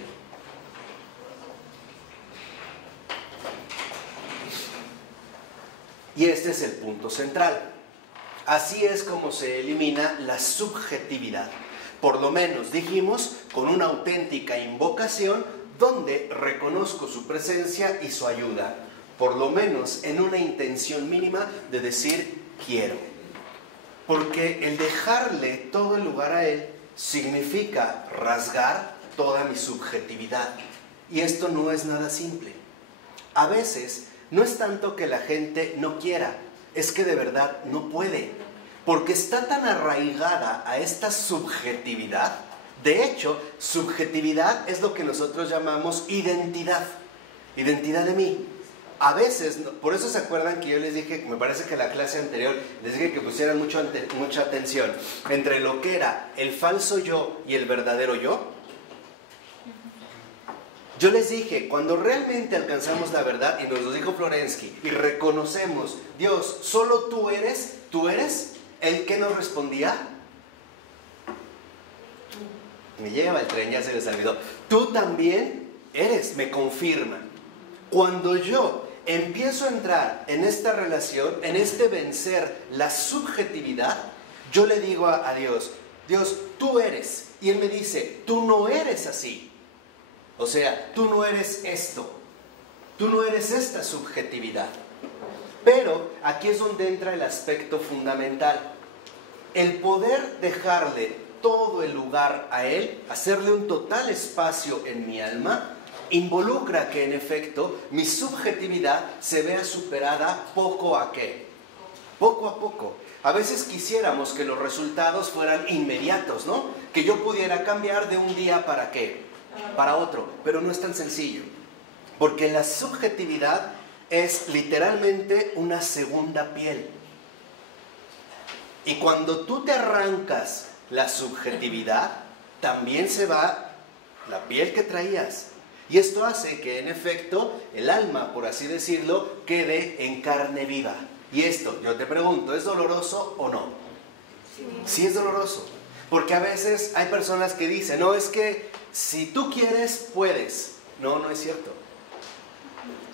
Y este es el punto central. Así es como se elimina la subjetividad. Por lo menos, dijimos, con una auténtica invocación donde reconozco su presencia y su ayuda. Por lo menos en una intención mínima de decir quiero. Porque el dejarle todo el lugar a Él significa rasgar toda mi subjetividad. Y esto no es nada simple. A veces no es tanto que la gente no quiera, es que de verdad no puede. Porque está tan arraigada a esta subjetividad. De hecho, subjetividad es lo que nosotros llamamos identidad. Identidad de mí. A veces, por eso se acuerdan que yo les dije, me parece que en la clase anterior les dije que pusieran mucha atención entre lo que era el falso yo y el verdadero yo. Yo les dije, cuando realmente alcanzamos la verdad, y nos lo dijo Florensky, y reconocemos, Dios, solo tú eres, ¿el que nos respondía? Me lleva el tren, ya se les olvidó. Tú también eres, me confirma. Cuando yo empiezo a entrar en esta relación, en este vencer la subjetividad, yo le digo a Dios, Dios, tú eres. Y Él me dice, tú no eres así. O sea, tú no eres esto. Tú no eres esta subjetividad. Pero aquí es donde entra el aspecto fundamental. El poder dejarle todo el lugar a Él, hacerle un total espacio en mi alma, involucra que en efecto mi subjetividad se vea superada poco a poco. A veces quisiéramos que los resultados fueran inmediatos, ¿no? Que yo pudiera cambiar de un día para otro, pero no es tan sencillo. Porque la subjetividad es literalmente una segunda piel. Y cuando tú te arrancas la subjetividad, también se va la piel que traías. Y esto hace que en efecto el alma, por así decirlo, quede en carne viva. Y esto, yo te pregunto, ¿es doloroso o no? Sí es doloroso. Porque a veces hay personas que dicen, no, es que si tú quieres, puedes. No, no es cierto.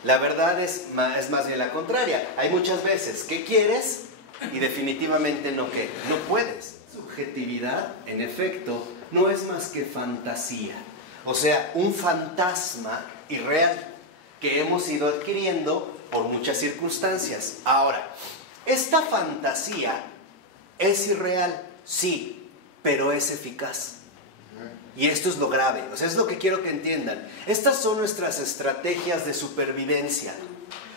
La verdad es más bien la contraria. Hay muchas veces que quieres y definitivamente no puedes. Subjetividad, en efecto, no es más que fantasía. O sea, un fantasma irreal que hemos ido adquiriendo por muchas circunstancias. Ahora, esta fantasía es irreal, sí, pero es eficaz. Y esto es lo grave, o sea, es lo que quiero que entiendan. Estas son nuestras estrategias de supervivencia.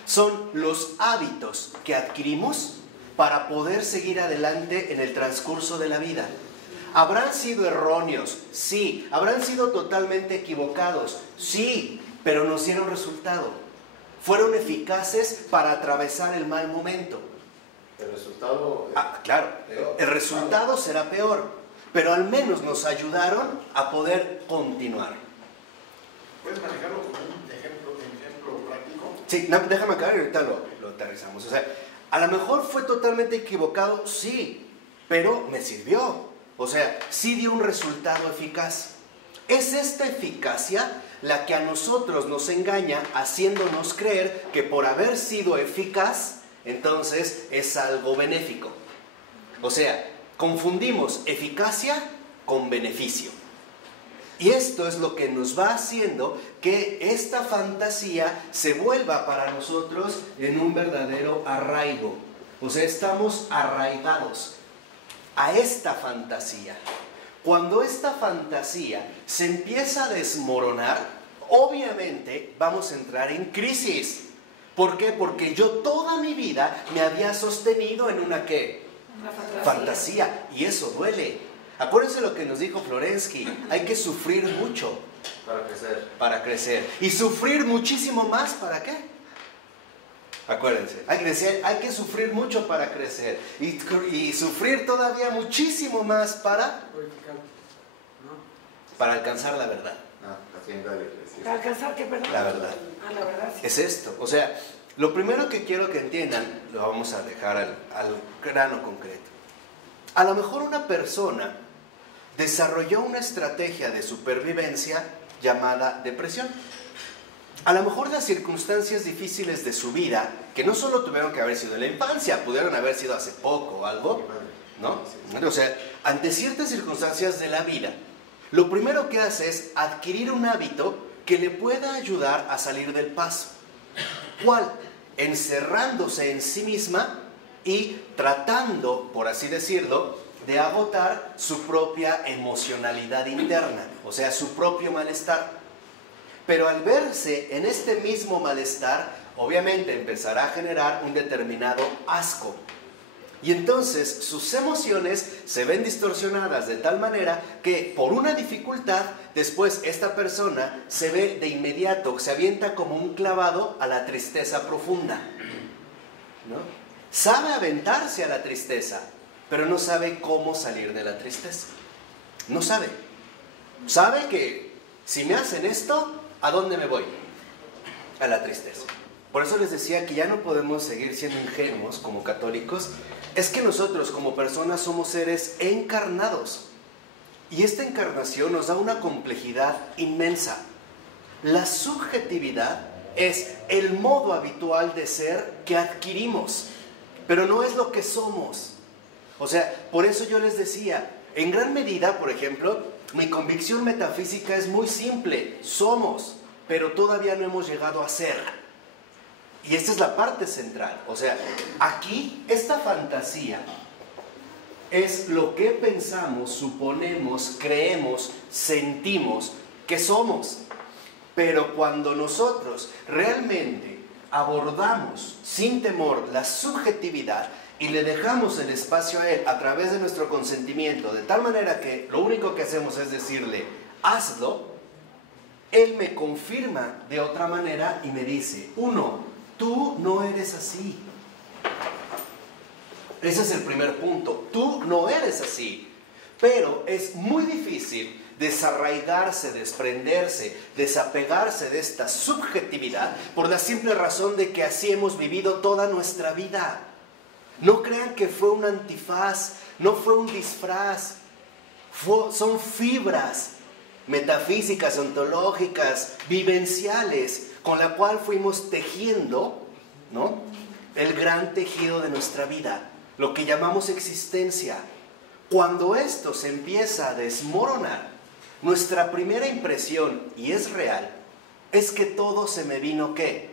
Son los hábitos que adquirimos para poder seguir adelante en el transcurso de la vida. ¿Habrán sido erróneos? Sí. ¿Habrán sido totalmente equivocados? Sí, pero nos dieron resultado. Fueron eficaces para atravesar el mal momento. El resultado... claro, peor. El resultado será peor, pero al menos nos ayudaron a poder continuar. ¿Puedes manejarlo como un ejemplo práctico? Sí, déjame acabar y ahorita lo aterrizamos. O sea, a lo mejor fue totalmente equivocado, sí, pero me sirvió. O sea, sí dio un resultado eficaz. Es esta eficacia la que a nosotros nos engaña, haciéndonos creer que por haber sido eficaz, entonces es algo benéfico. O sea, confundimos eficacia con beneficio. Y esto es lo que nos va haciendo que esta fantasía se vuelva para nosotros en un verdadero arraigo. O sea, estamos arraigados a esta fantasía. Cuando esta fantasía se empieza a desmoronar, obviamente vamos a entrar en crisis. ¿Por qué? Porque yo toda mi vida me había sostenido en una ¿qué? Una fantasía. Y eso duele. Acuérdense lo que nos dijo Florensky, hay que sufrir mucho para crecer. Y sufrir muchísimo más, ¿para qué? Acuérdense, hay que sufrir mucho para crecer. Y sufrir todavía muchísimo más para alcanzar la verdad. ¿Para alcanzar qué, perdón? La verdad. La verdad, sí. Es esto, o sea, lo primero que quiero que entiendan, lo vamos a dejar al grano concreto. A lo mejor una persona desarrolló una estrategia de supervivencia llamada depresión. A lo mejor las circunstancias difíciles de su vida, que no solo tuvieron que haber sido en la infancia, pudieron haber sido hace poco o algo, ¿no? O sea, ante ciertas circunstancias de la vida, lo primero que hace es adquirir un hábito que le pueda ayudar a salir del paso. ¿Cuál? Encerrándose en sí misma y tratando, por así decirlo, de agotar su propia emocionalidad interna, o sea, su propio malestar. Pero al verse en este mismo malestar, obviamente empezará a generar un determinado asco. Y entonces sus emociones se ven distorsionadas de tal manera que por una dificultad, después esta persona se ve de inmediato, se avienta como un clavado a la tristeza profunda, ¿no? Sabe aventarse a la tristeza, pero no sabe cómo salir de la tristeza. No sabe. Sabe que si me hacen esto, ¿a dónde me voy? A la tristeza. Por eso les decía que ya no podemos seguir siendo ingenuos como católicos. Es que nosotros como personas somos seres encarnados. Y esta encarnación nos da una complejidad inmensa. La subjetividad es el modo habitual de ser que adquirimos, pero no es lo que somos. O sea, por eso yo les decía, en gran medida, por ejemplo, mi convicción metafísica es muy simple. Somos, pero todavía no hemos llegado a ser. Y esta es la parte central. O sea, aquí, esta fantasía es lo que pensamos, suponemos, creemos, sentimos que somos. Pero cuando nosotros realmente abordamos sin temor la subjetividad y le dejamos el espacio a él a través de nuestro consentimiento, de tal manera que lo único que hacemos es decirle, hazlo, él me confirma de otra manera y me dice, uno, tú no eres así. Ese es el primer punto, tú no eres así. Pero es muy difícil desarraigarse, desprenderse, desapegarse de esta subjetividad por la simple razón de que así hemos vivido toda nuestra vida. No crean que fue un antifaz, no fue un disfraz, son fibras metafísicas, ontológicas, vivenciales, con la cual fuimos tejiendo, ¿no?, el gran tejido de nuestra vida, lo que llamamos existencia. Cuando esto se empieza a desmoronar, nuestra primera impresión, y es real, es que todo se me vino, ¿qué?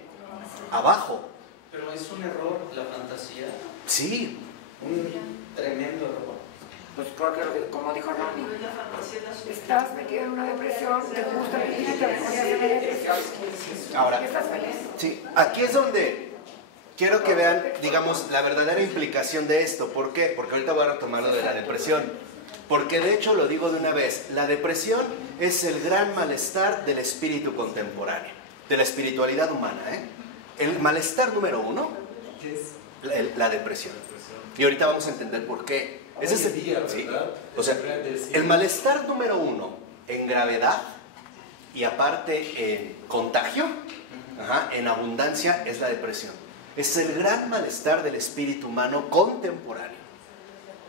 Abajo. Pero es un error la fantasía. Sí. Un tremendo error. Pues porque, como dijo Ronnie, estás metido en una depresión, te gusta vivir y te pones en la depresión. Ahora, ¿Estás feliz? sí, aquí es donde quiero que vean, digamos, la verdadera implicación de esto. ¿Por qué? Porque ahorita voy a retomar lo de la depresión. Porque de hecho, lo digo de una vez, la depresión es el gran malestar del espíritu contemporáneo, de la espiritualidad humana, ¿eh? El malestar número uno, la depresión. Y ahorita vamos a entender por qué. Ese es el día, ¿sí? O sea, el malestar número uno en gravedad y aparte en contagio, en abundancia, es la depresión. Es el gran malestar del espíritu humano contemporáneo.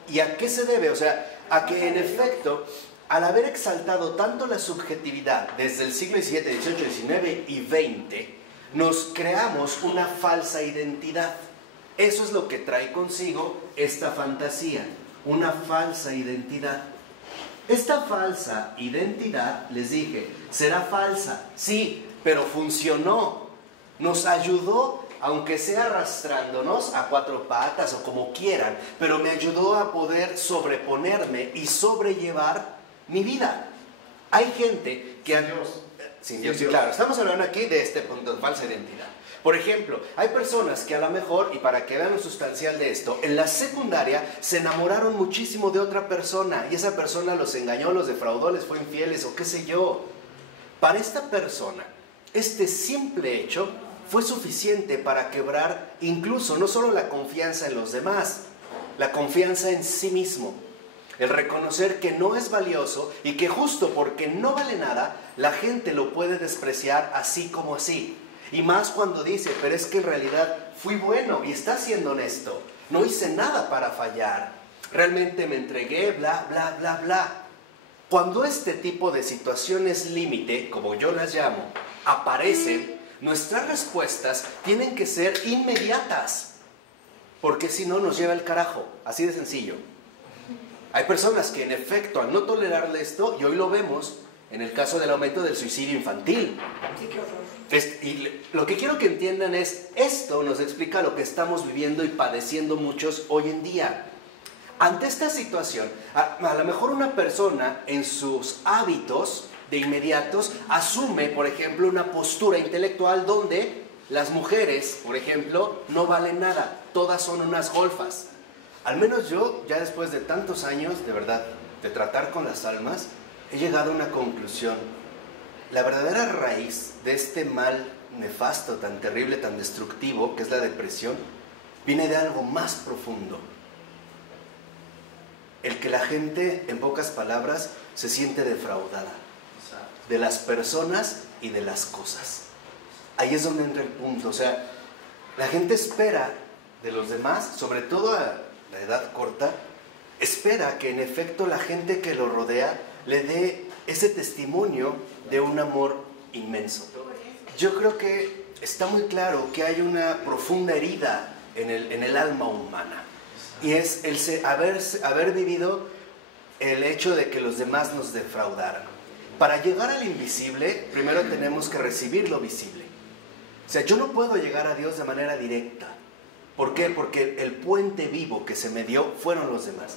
¿Y a qué se debe? O sea, a que en efecto al haber exaltado tanto la subjetividad desde el siglo XVII, XVIII, XIX y XX, nos creamos una falsa identidad. Eso es lo que trae consigo esta fantasía, una falsa identidad. Esta falsa identidad, les dije, será falsa, sí, pero funcionó. Nos ayudó, aunque sea arrastrándonos a cuatro patas o como quieran, pero me ayudó a poder sobreponerme y sobrellevar mi vida. Hay gente que... Sin Dios, sí, claro, estamos hablando aquí de este punto de falsa identidad. Por ejemplo, hay personas que a lo mejor, y para que vean lo sustancial de esto, en la secundaria se enamoraron muchísimo de otra persona y esa persona los engañó, los defraudó, les fue infieles o qué sé yo. Para esta persona, este simple hecho fue suficiente para quebrar incluso no solo la confianza en los demás, la confianza en sí mismo. El reconocer que no es valioso y que justo porque no vale nada, la gente lo puede despreciar así como así. Y más cuando dice, pero es que en realidad fui bueno y está siendo honesto. No hice nada para fallar. Realmente me entregué, bla, bla, bla, bla. Cuando este tipo de situaciones límite, como yo las llamo, aparecen, nuestras respuestas tienen que ser inmediatas. Porque si no nos lleva el carajo. Así de sencillo. Hay personas que en efecto, al no tolerarle esto, y hoy lo vemos en el caso del aumento del suicidio infantil. Sí, qué horror. Y lo que quiero que entiendan es, esto nos explica lo que estamos viviendo y padeciendo muchos hoy en día. Ante esta situación, a lo mejor una persona en sus hábitos de inmediatos asume, por ejemplo, una postura intelectual donde las mujeres, por ejemplo, no valen nada, todas son unas golfas. Al menos yo, ya después de tantos años, de verdad, de tratar con las almas, he llegado a una conclusión. La verdadera raíz de este mal nefasto, tan terrible, tan destructivo, que es la depresión, viene de algo más profundo. El que la gente, en pocas palabras, se siente defraudada de las personas y de las cosas. Ahí es donde entra el punto. O sea, la gente espera de los demás, sobre todo a la edad corta, espera que en efecto la gente que lo rodea le dé ese testimonio de un amor inmenso. Yo creo que está muy claro que hay una profunda herida en el alma humana, y es el haber vivido el hecho de que los demás nos defraudaran. Para llegar al invisible, primero tenemos que recibir lo visible. O sea, yo no puedo llegar a Dios de manera directa. ¿Por qué? Porque el puente vivo que se me dio fueron los demás.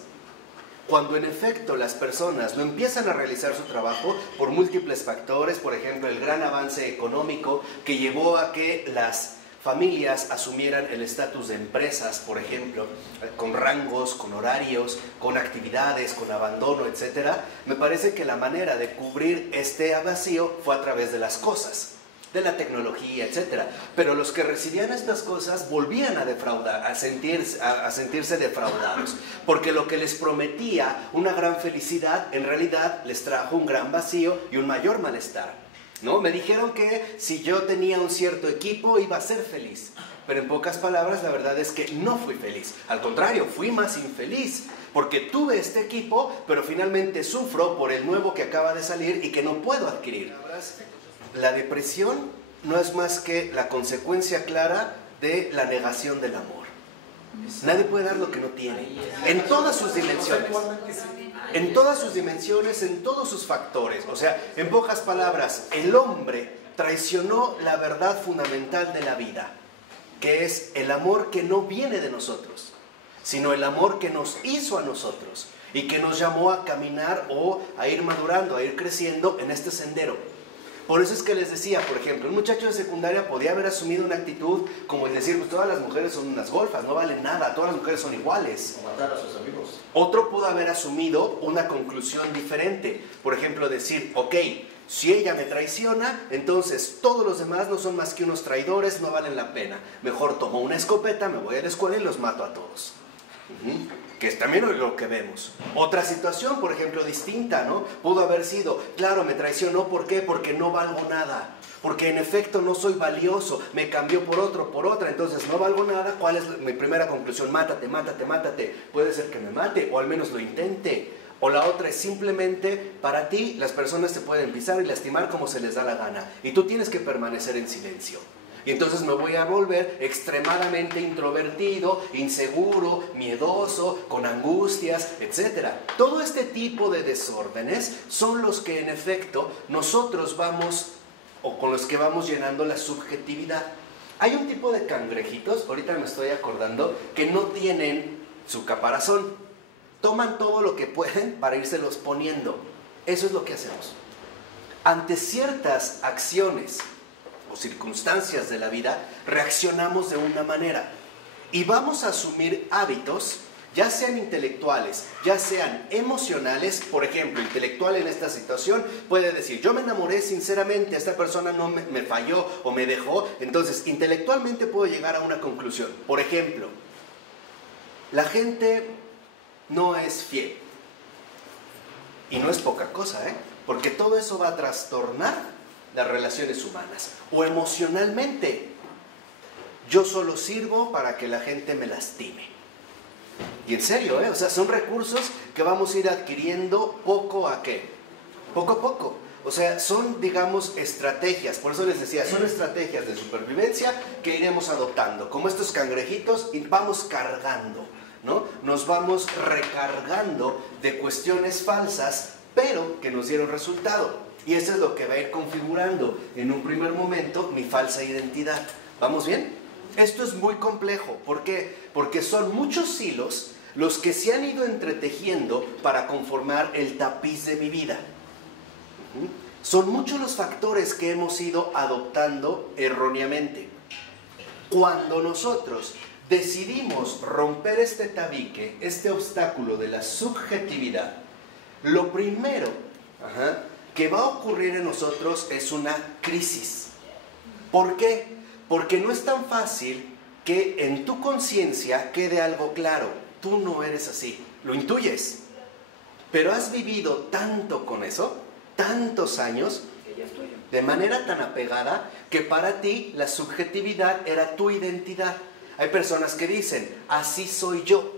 Cuando en efecto las personas no empiezan a realizar su trabajo por múltiples factores, por ejemplo, el gran avance económico que llevó a que las familias asumieran el estatus de empresas, por ejemplo, con rangos, con horarios, con actividades, con abandono, etc. Me parece que la manera de cubrir este vacío fue a través de las cosas, de la tecnología, etc. Pero los que recibían estas cosas volvían a defraudar, a sentirse defraudados, porque lo que les prometía una gran felicidad, en realidad les trajo un gran vacío y un mayor malestar. ¿No? Me dijeron que si yo tenía un cierto equipo iba a ser feliz, pero en pocas palabras la verdad es que no fui feliz. Al contrario, fui más infeliz, porque tuve este equipo, pero finalmente sufro por el nuevo que acaba de salir y que no puedo adquirir. La depresión no es más que la consecuencia clara de la negación del amor. Nadie puede dar lo que no tiene, en todas sus dimensiones. En todas sus dimensiones, en todos sus factores. O sea, en pocas palabras, el hombre traicionó la verdad fundamental de la vida, que es el amor que no viene de nosotros, sino el amor que nos hizo a nosotros y que nos llamó a caminar o a ir madurando, a ir creciendo en este sendero. Por eso es que les decía, por ejemplo, un muchacho de secundaria podía haber asumido una actitud como el decir, pues todas las mujeres son unas golfas, no valen nada, todas las mujeres son iguales. O matar a sus amigos. Otro pudo haber asumido una conclusión diferente. Por ejemplo, decir, ok, si ella me traiciona, entonces todos los demás no son más que unos traidores, no valen la pena. Mejor tomo una escopeta, me voy a la escuela y los mato a todos. Que es también lo que vemos. Otra situación, por ejemplo, distinta, ¿no? Pudo haber sido, claro, me traicionó, ¿por qué? Porque no valgo nada. Porque en efecto no soy valioso, me cambió por otro, por otra, entonces no valgo nada. ¿Cuál es mi primera conclusión? Mátate, mátate, mátate. Puede ser que me mate, o al menos lo intente. O la otra es simplemente, para ti, las personas te pueden pisar y lastimar como se les da la gana. Y tú tienes que permanecer en silencio. Y entonces me voy a volver extremadamente introvertido, inseguro, miedoso, con angustias, etc. Todo este tipo de desórdenes son los que en efecto nosotros vamos, o con los que vamos llenando la subjetividad. Hay un tipo de cangrejitos, ahorita me estoy acordando, que no tienen su caparazón. Toman todo lo que pueden para írselos poniendo. Eso es lo que hacemos. Ante ciertas acciones o circunstancias de la vida, reaccionamos de una manera. Y vamos a asumir hábitos, ya sean intelectuales, ya sean emocionales. Por ejemplo, intelectual en esta situación puede decir, yo me enamoré sinceramente, esta persona no me falló o me dejó. Entonces, intelectualmente puedo llegar a una conclusión. Por ejemplo, la gente no es fiel. Y no es poca cosa, porque todo eso va a trastornar las relaciones humanas. O emocionalmente, yo solo sirvo para que la gente me lastime. Y en serio, o sea, son recursos que vamos a ir adquiriendo poco a poco. O sea, son, digamos, estrategias. Por eso les decía, son estrategias de supervivencia que iremos adoptando. Como estos cangrejitos, y vamos cargando, ¿no? Nos vamos recargando de cuestiones falsas, pero que nos dieron resultado. Y eso es lo que va a ir configurando en un primer momento mi falsa identidad. ¿Vamos bien? Esto es muy complejo. ¿Por qué? Porque son muchos hilos los que se han ido entretejiendo para conformar el tapiz de mi vida. Son muchos los factores que hemos ido adoptando erróneamente. Cuando nosotros decidimos romper este tabique, este obstáculo de la subjetividad, lo primero que va a ocurrir en nosotros es una crisis. ¿Por qué? Porque no es tan fácil que en tu conciencia quede algo claro. Tú no eres así, lo intuyes, pero has vivido tanto con eso, tantos años, de manera tan apegada, que para ti la subjetividad era tu identidad. Hay personas que dicen, así soy yo,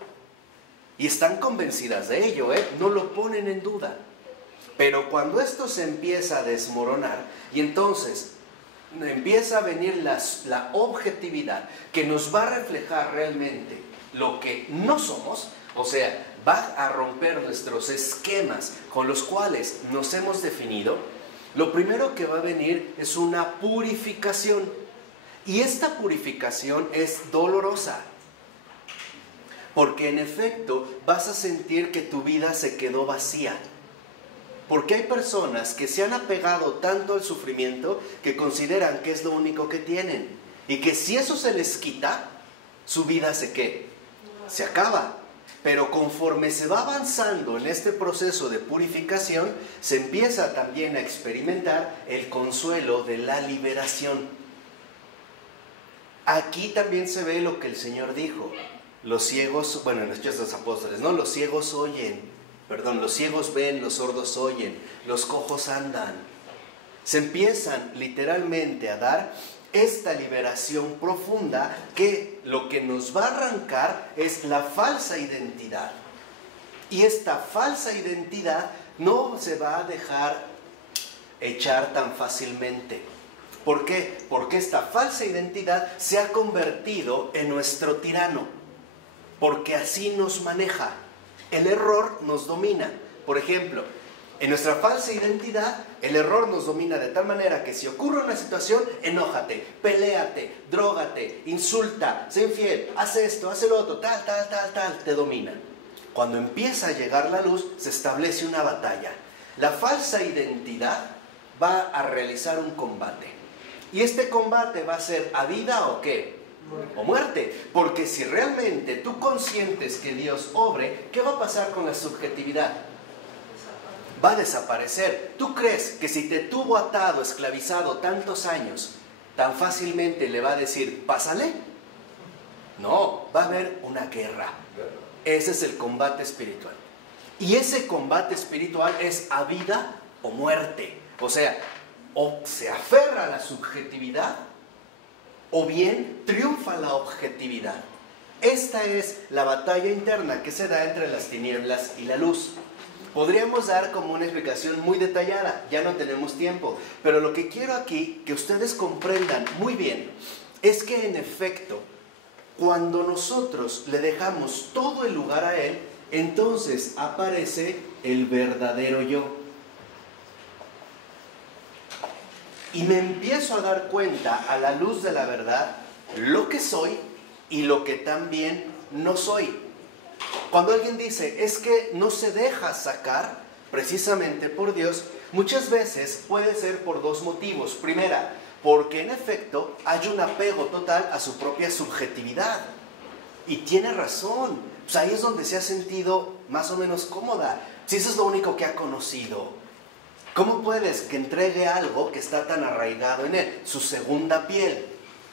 y están convencidas de ello, no lo ponen en duda. Pero cuando esto se empieza a desmoronar, y entonces empieza a venir la objetividad que nos va a reflejar realmente lo que no somos, o sea, va a romper nuestros esquemas con los cuales nos hemos definido, lo primero que va a venir es una purificación. Y esta purificación es dolorosa, porque en efecto vas a sentir que tu vida se quedó vacía. Porque hay personas que se han apegado tanto al sufrimiento que consideran que es lo único que tienen. Y que si eso se les quita, su vida se acaba. Pero conforme se va avanzando en este proceso de purificación, se empieza también a experimentar el consuelo de la liberación. Aquí también se ve lo que el Señor dijo. Los ciegos, bueno, en los Hechos de los Apóstoles, ¿no? Los ciegos los ciegos ven, los sordos oyen, los cojos andan. Se empiezan literalmente a dar esta liberación profunda, que lo que nos va a arrancar es la falsa identidad. Y esta falsa identidad no se va a dejar echar tan fácilmente. ¿Por qué? Porque esta falsa identidad se ha convertido en nuestro tirano, porque así nos maneja. El error nos domina. Por ejemplo, en nuestra falsa identidad, el error nos domina de tal manera que si ocurre una situación, enójate, peléate, drógate, insulta, sé infiel, haz esto, haz el otro, tal, te domina. Cuando empieza a llegar la luz, se establece una batalla. La falsa identidad va a realizar un combate. Y este combate va a ser a vida o qué? O muerte. Porque si realmente tú consientes que Dios obre, ¿qué va a pasar con la subjetividad? Va a desaparecer. ¿Tú crees que si te tuvo atado, esclavizado tantos años, tan fácilmente le va a decir, pásale? No, va a haber una guerra. Ese es el combate espiritual. Y ese combate espiritual es a vida o muerte. O sea, o se aferra a la subjetividad, o bien triunfa la objetividad. Esta es la batalla interna que se da entre las tinieblas y la luz. Podríamos dar como una explicación muy detallada, ya no tenemos tiempo, pero lo que quiero aquí que ustedes comprendan muy bien es que en efecto, cuando nosotros le dejamos todo el lugar a Él, entonces aparece el verdadero yo. Y me empiezo a dar cuenta a la luz de la verdad lo que soy y lo que también no soy. Cuando alguien dice, es que no se deja sacar precisamente por Dios, muchas veces puede ser por dos motivos. Primera, porque en efecto hay un apego total a su propia subjetividad. Y tiene razón. Pues ahí es donde se ha sentido más o menos cómoda. Si eso es lo único que ha conocido, ¿cómo puedes que entregue algo que está tan arraigado en él? Su segunda piel.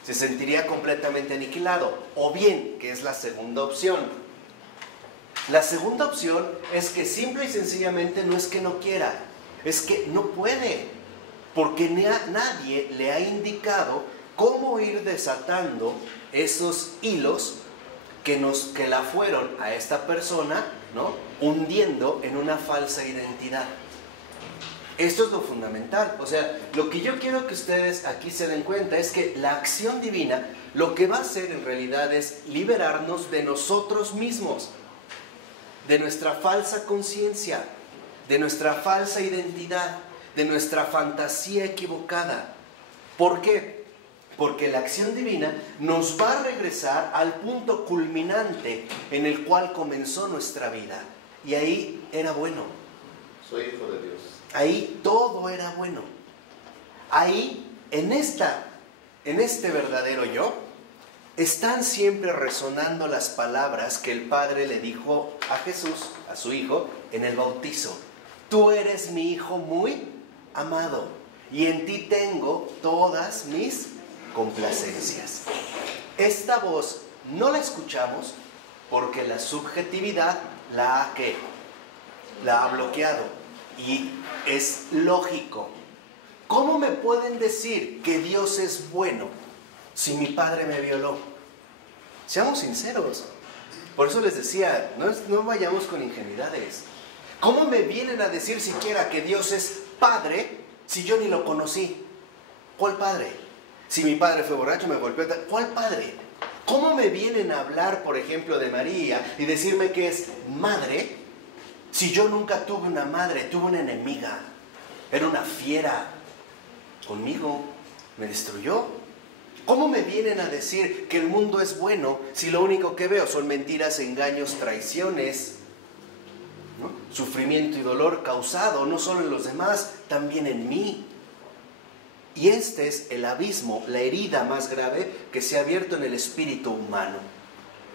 Se sentiría completamente aniquilado. O bien, que es la segunda opción. La segunda opción es que simple y sencillamente no es que no quiera, es que no puede. Porque nadie le ha indicado cómo ir desatando esos hilos que la fueron a esta persona, ¿no?, hundiendo en una falsa identidad. Esto es lo fundamental. O sea, lo que yo quiero que ustedes aquí se den cuenta es que la acción divina lo que va a hacer en realidad es liberarnos de nosotros mismos, de nuestra falsa conciencia, de nuestra falsa identidad, de nuestra fantasía equivocada. ¿Por qué? Porque la acción divina nos va a regresar al punto culminante en el cual comenzó nuestra vida. Y ahí era bueno. Soy hijo de Dios. Ahí todo era bueno. Ahí, en este verdadero yo, están siempre resonando las palabras que el Padre le dijo a Jesús, a su Hijo, en el bautizo. Tú eres mi Hijo muy amado, y en ti tengo todas mis complacencias. Esta voz no la escuchamos porque la subjetividad la ha bloqueado. Y es lógico. ¿Cómo me pueden decir que Dios es bueno si mi padre me violó? Seamos sinceros. Por eso les decía, no vayamos con ingenuidades. ¿Cómo me vienen a decir siquiera que Dios es padre si yo ni lo conocí? ¿Cuál padre? Si mi padre fue borracho, me golpeó. ¿Cuál padre? ¿Cómo me vienen a hablar, por ejemplo, de María y decirme que es madre si yo nunca tuve una madre? Tuve una enemiga. Era una fiera. Conmigo me destruyó. ¿Cómo me vienen a decir que el mundo es bueno si lo único que veo son mentiras, engaños, traiciones, ¿no?, sufrimiento y dolor causado no solo en los demás, también en mí? Y este es el abismo, la herida más grave que se ha abierto en el espíritu humano.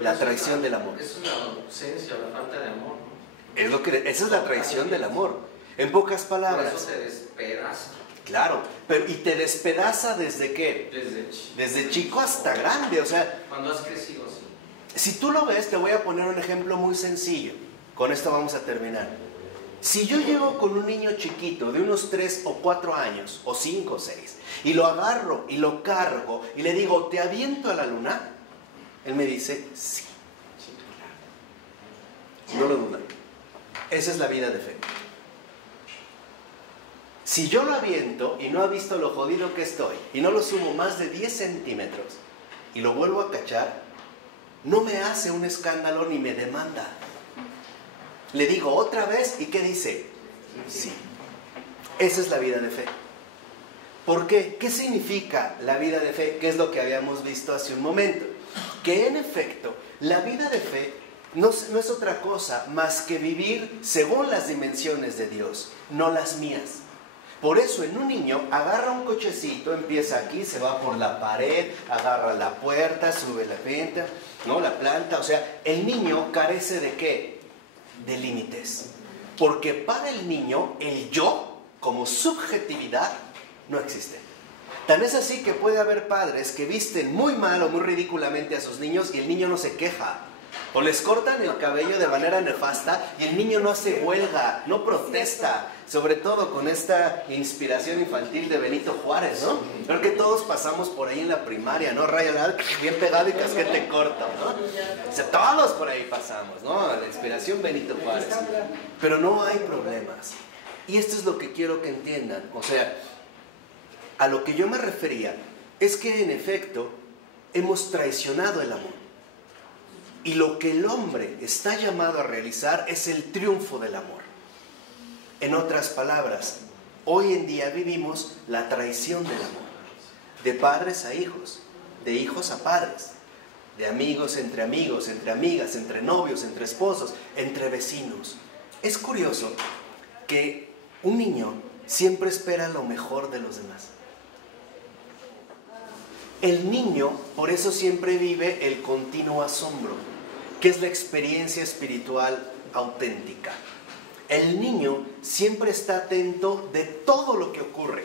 La traición del amor. Es una ausencia, la falta de amor, ¿no? Esa es la traición del amor. En pocas palabras. Por eso te despedaza. Claro, pero ¿y te despedaza desde qué? Desde chico hasta grande, o sea. Cuando has crecido así. Si tú lo ves, te voy a poner un ejemplo muy sencillo. Con esto vamos a terminar. Si yo llego con un niño chiquito de unos 3 o 4 años, o 5 o 6, y lo agarro y lo cargo y le digo, ¿te aviento a la luna? Él me dice, sí. No lo duda. Esa es la vida de fe. Si yo lo aviento y no ha visto lo jodido que estoy, y no lo sumo más de 10 centímetros, y lo vuelvo a cachar, no me hace un escándalo ni me demanda. Le digo otra vez, ¿y qué dice? Sí. Esa es la vida de fe. ¿Por qué? ¿Qué significa la vida de fe? ¿Qué es lo que habíamos visto hace un momento? Que en efecto, la vida de fe no es otra cosa más que vivir según las dimensiones de Dios, no las mías. Por eso en un niño agarra un cochecito, empieza aquí, se va por la pared, agarra la puerta, sube la venta, ¿no?, la planta. O sea, el niño carece ¿de qué? De límites. Porque para el niño, el yo, como subjetividad, no existe. Tan es así que puede haber padres que visten muy mal o muy ridículamente a sus niños y el niño no se queja. O les cortan el cabello de manera nefasta y el niño no hace huelga, no protesta, sobre todo con esta inspiración infantil de Benito Juárez, ¿no? Creo que todos pasamos por ahí en la primaria, ¿no? Rayo bien pegado y casquete corto, ¿no? O sea, todos por ahí pasamos, ¿no? La inspiración Benito Juárez. Pero no hay problemas. Y esto es lo que quiero que entiendan. O sea, a lo que yo me refería es que en efecto hemos traicionado el amor. Y lo que el hombre está llamado a realizar es el triunfo del amor. En otras palabras, hoy en día vivimos la traición del amor. De padres a hijos, de hijos a padres, de amigos, entre amigas, entre novios, entre esposos, entre vecinos. Es curioso que un niño siempre espera lo mejor de los demás. El niño, por eso siempre vive el continuo asombro, que es la experiencia espiritual auténtica. El niño siempre está atento de todo lo que ocurre.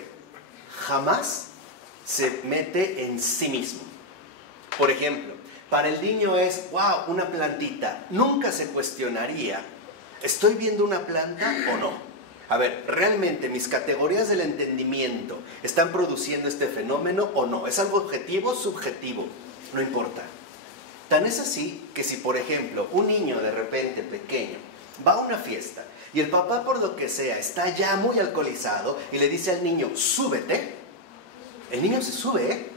Jamás se mete en sí mismo. Por ejemplo, para el niño es, wow, una plantita. Nunca se cuestionaría, ¿estoy viendo una planta o no? A ver, ¿realmente mis categorías del entendimiento están produciendo este fenómeno o no? ¿Es algo objetivo o subjetivo? No importa. Tan es así que si, por ejemplo, un niño de repente pequeño va a una fiesta y el papá, por lo que sea, está ya muy alcoholizado y le dice al niño, súbete, el niño se sube, ¿eh?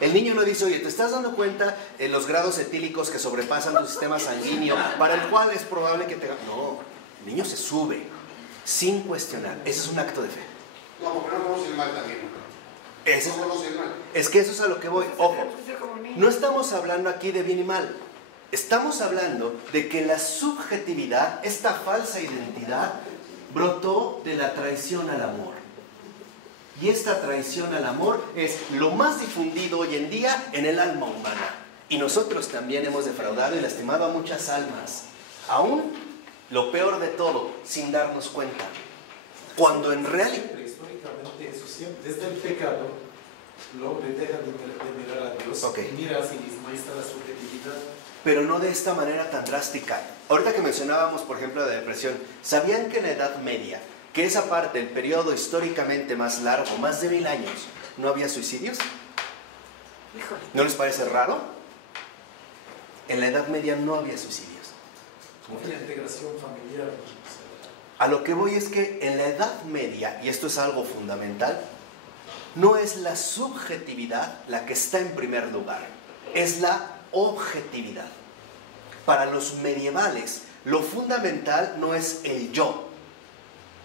El niño no dice, oye, ¿te estás dando cuenta de los grados etílicos que sobrepasan tu sistema sanguíneo para el cual es probable que te... No, el niño se sube sin cuestionar. Ese es un acto de fe. No, porque no conoce el mal también. Eso, no conoce el mal. es que eso es a lo que voy. Ojo, no estamos hablando aquí de bien y mal. Estamos hablando de que la subjetividad, esta falsa identidad, brotó de la traición al amor. Y esta traición al amor es lo más difundido hoy en día en el alma humana. Y nosotros también hemos defraudado y lastimado a muchas almas. Aún lo peor de todo, sin darnos cuenta. Cuando en realidad... Históricamente eso siempre, desde el pecado, el hombre deja de mirar a Dios, Ok. mira a sí mismo, ahí está la subjetividad. Pero no de esta manera tan drástica. Ahorita que mencionábamos, por ejemplo, la depresión, ¿sabían que en la Edad Media, que esa parte, el periodo históricamente más largo, más de 1000 años, no había suicidios? ¿No les parece raro? En la Edad Media no había suicidios. Una integración familiar. A lo que voy es que en la Edad Media, y esto es algo fundamental, no es la subjetividad la que está en primer lugar, es la objetividad. Para los medievales, lo fundamental no es el yo,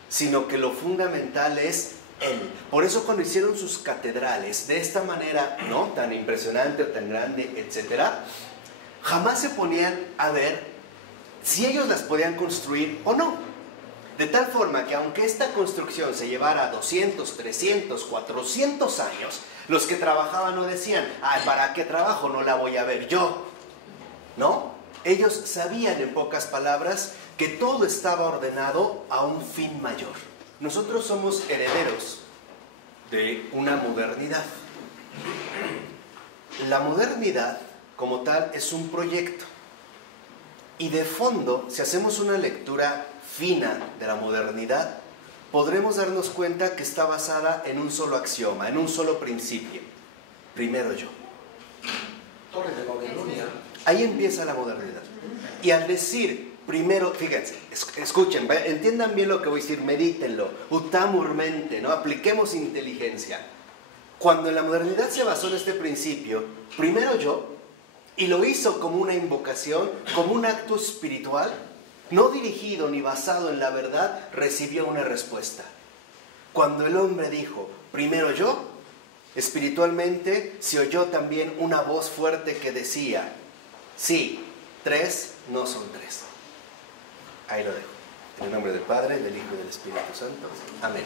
sino que lo fundamental es él. Por eso cuando hicieron sus catedrales de esta manera, ¿no?, tan impresionante o tan grande, etcétera, jamás se ponían a ver si ellos las podían construir o no. De tal forma que aunque esta construcción se llevara 200, 300, 400 años, los que trabajaban no decían, ay, ¿para qué trabajo? No la voy a ver yo. ¿No? Ellos sabían, en pocas palabras, que todo estaba ordenado a un fin mayor. Nosotros somos herederos de una modernidad. La modernidad, como tal, es un proyecto. Y de fondo, si hacemos una lectura fina de la modernidad, podremos darnos cuenta que está basada en un solo axioma, en un solo principio. Primero yo. Torre de Babilonia. Ahí empieza la modernidad. Y al decir primero, fíjense, escuchen, entiendan bien lo que voy a decir, medítenlo, utamurmente, ¿no? Apliquemos inteligencia. Cuando en la modernidad se basó en este principio, primero yo, y lo hizo como una invocación, como un acto espiritual, no dirigido ni basado en la verdad, recibió una respuesta. Cuando el hombre dijo, primero yo, espiritualmente se oyó también una voz fuerte que decía, sí, 3 no son 3. Ahí lo dejo. En el nombre del Padre, del Hijo y del Espíritu Santo. Amén.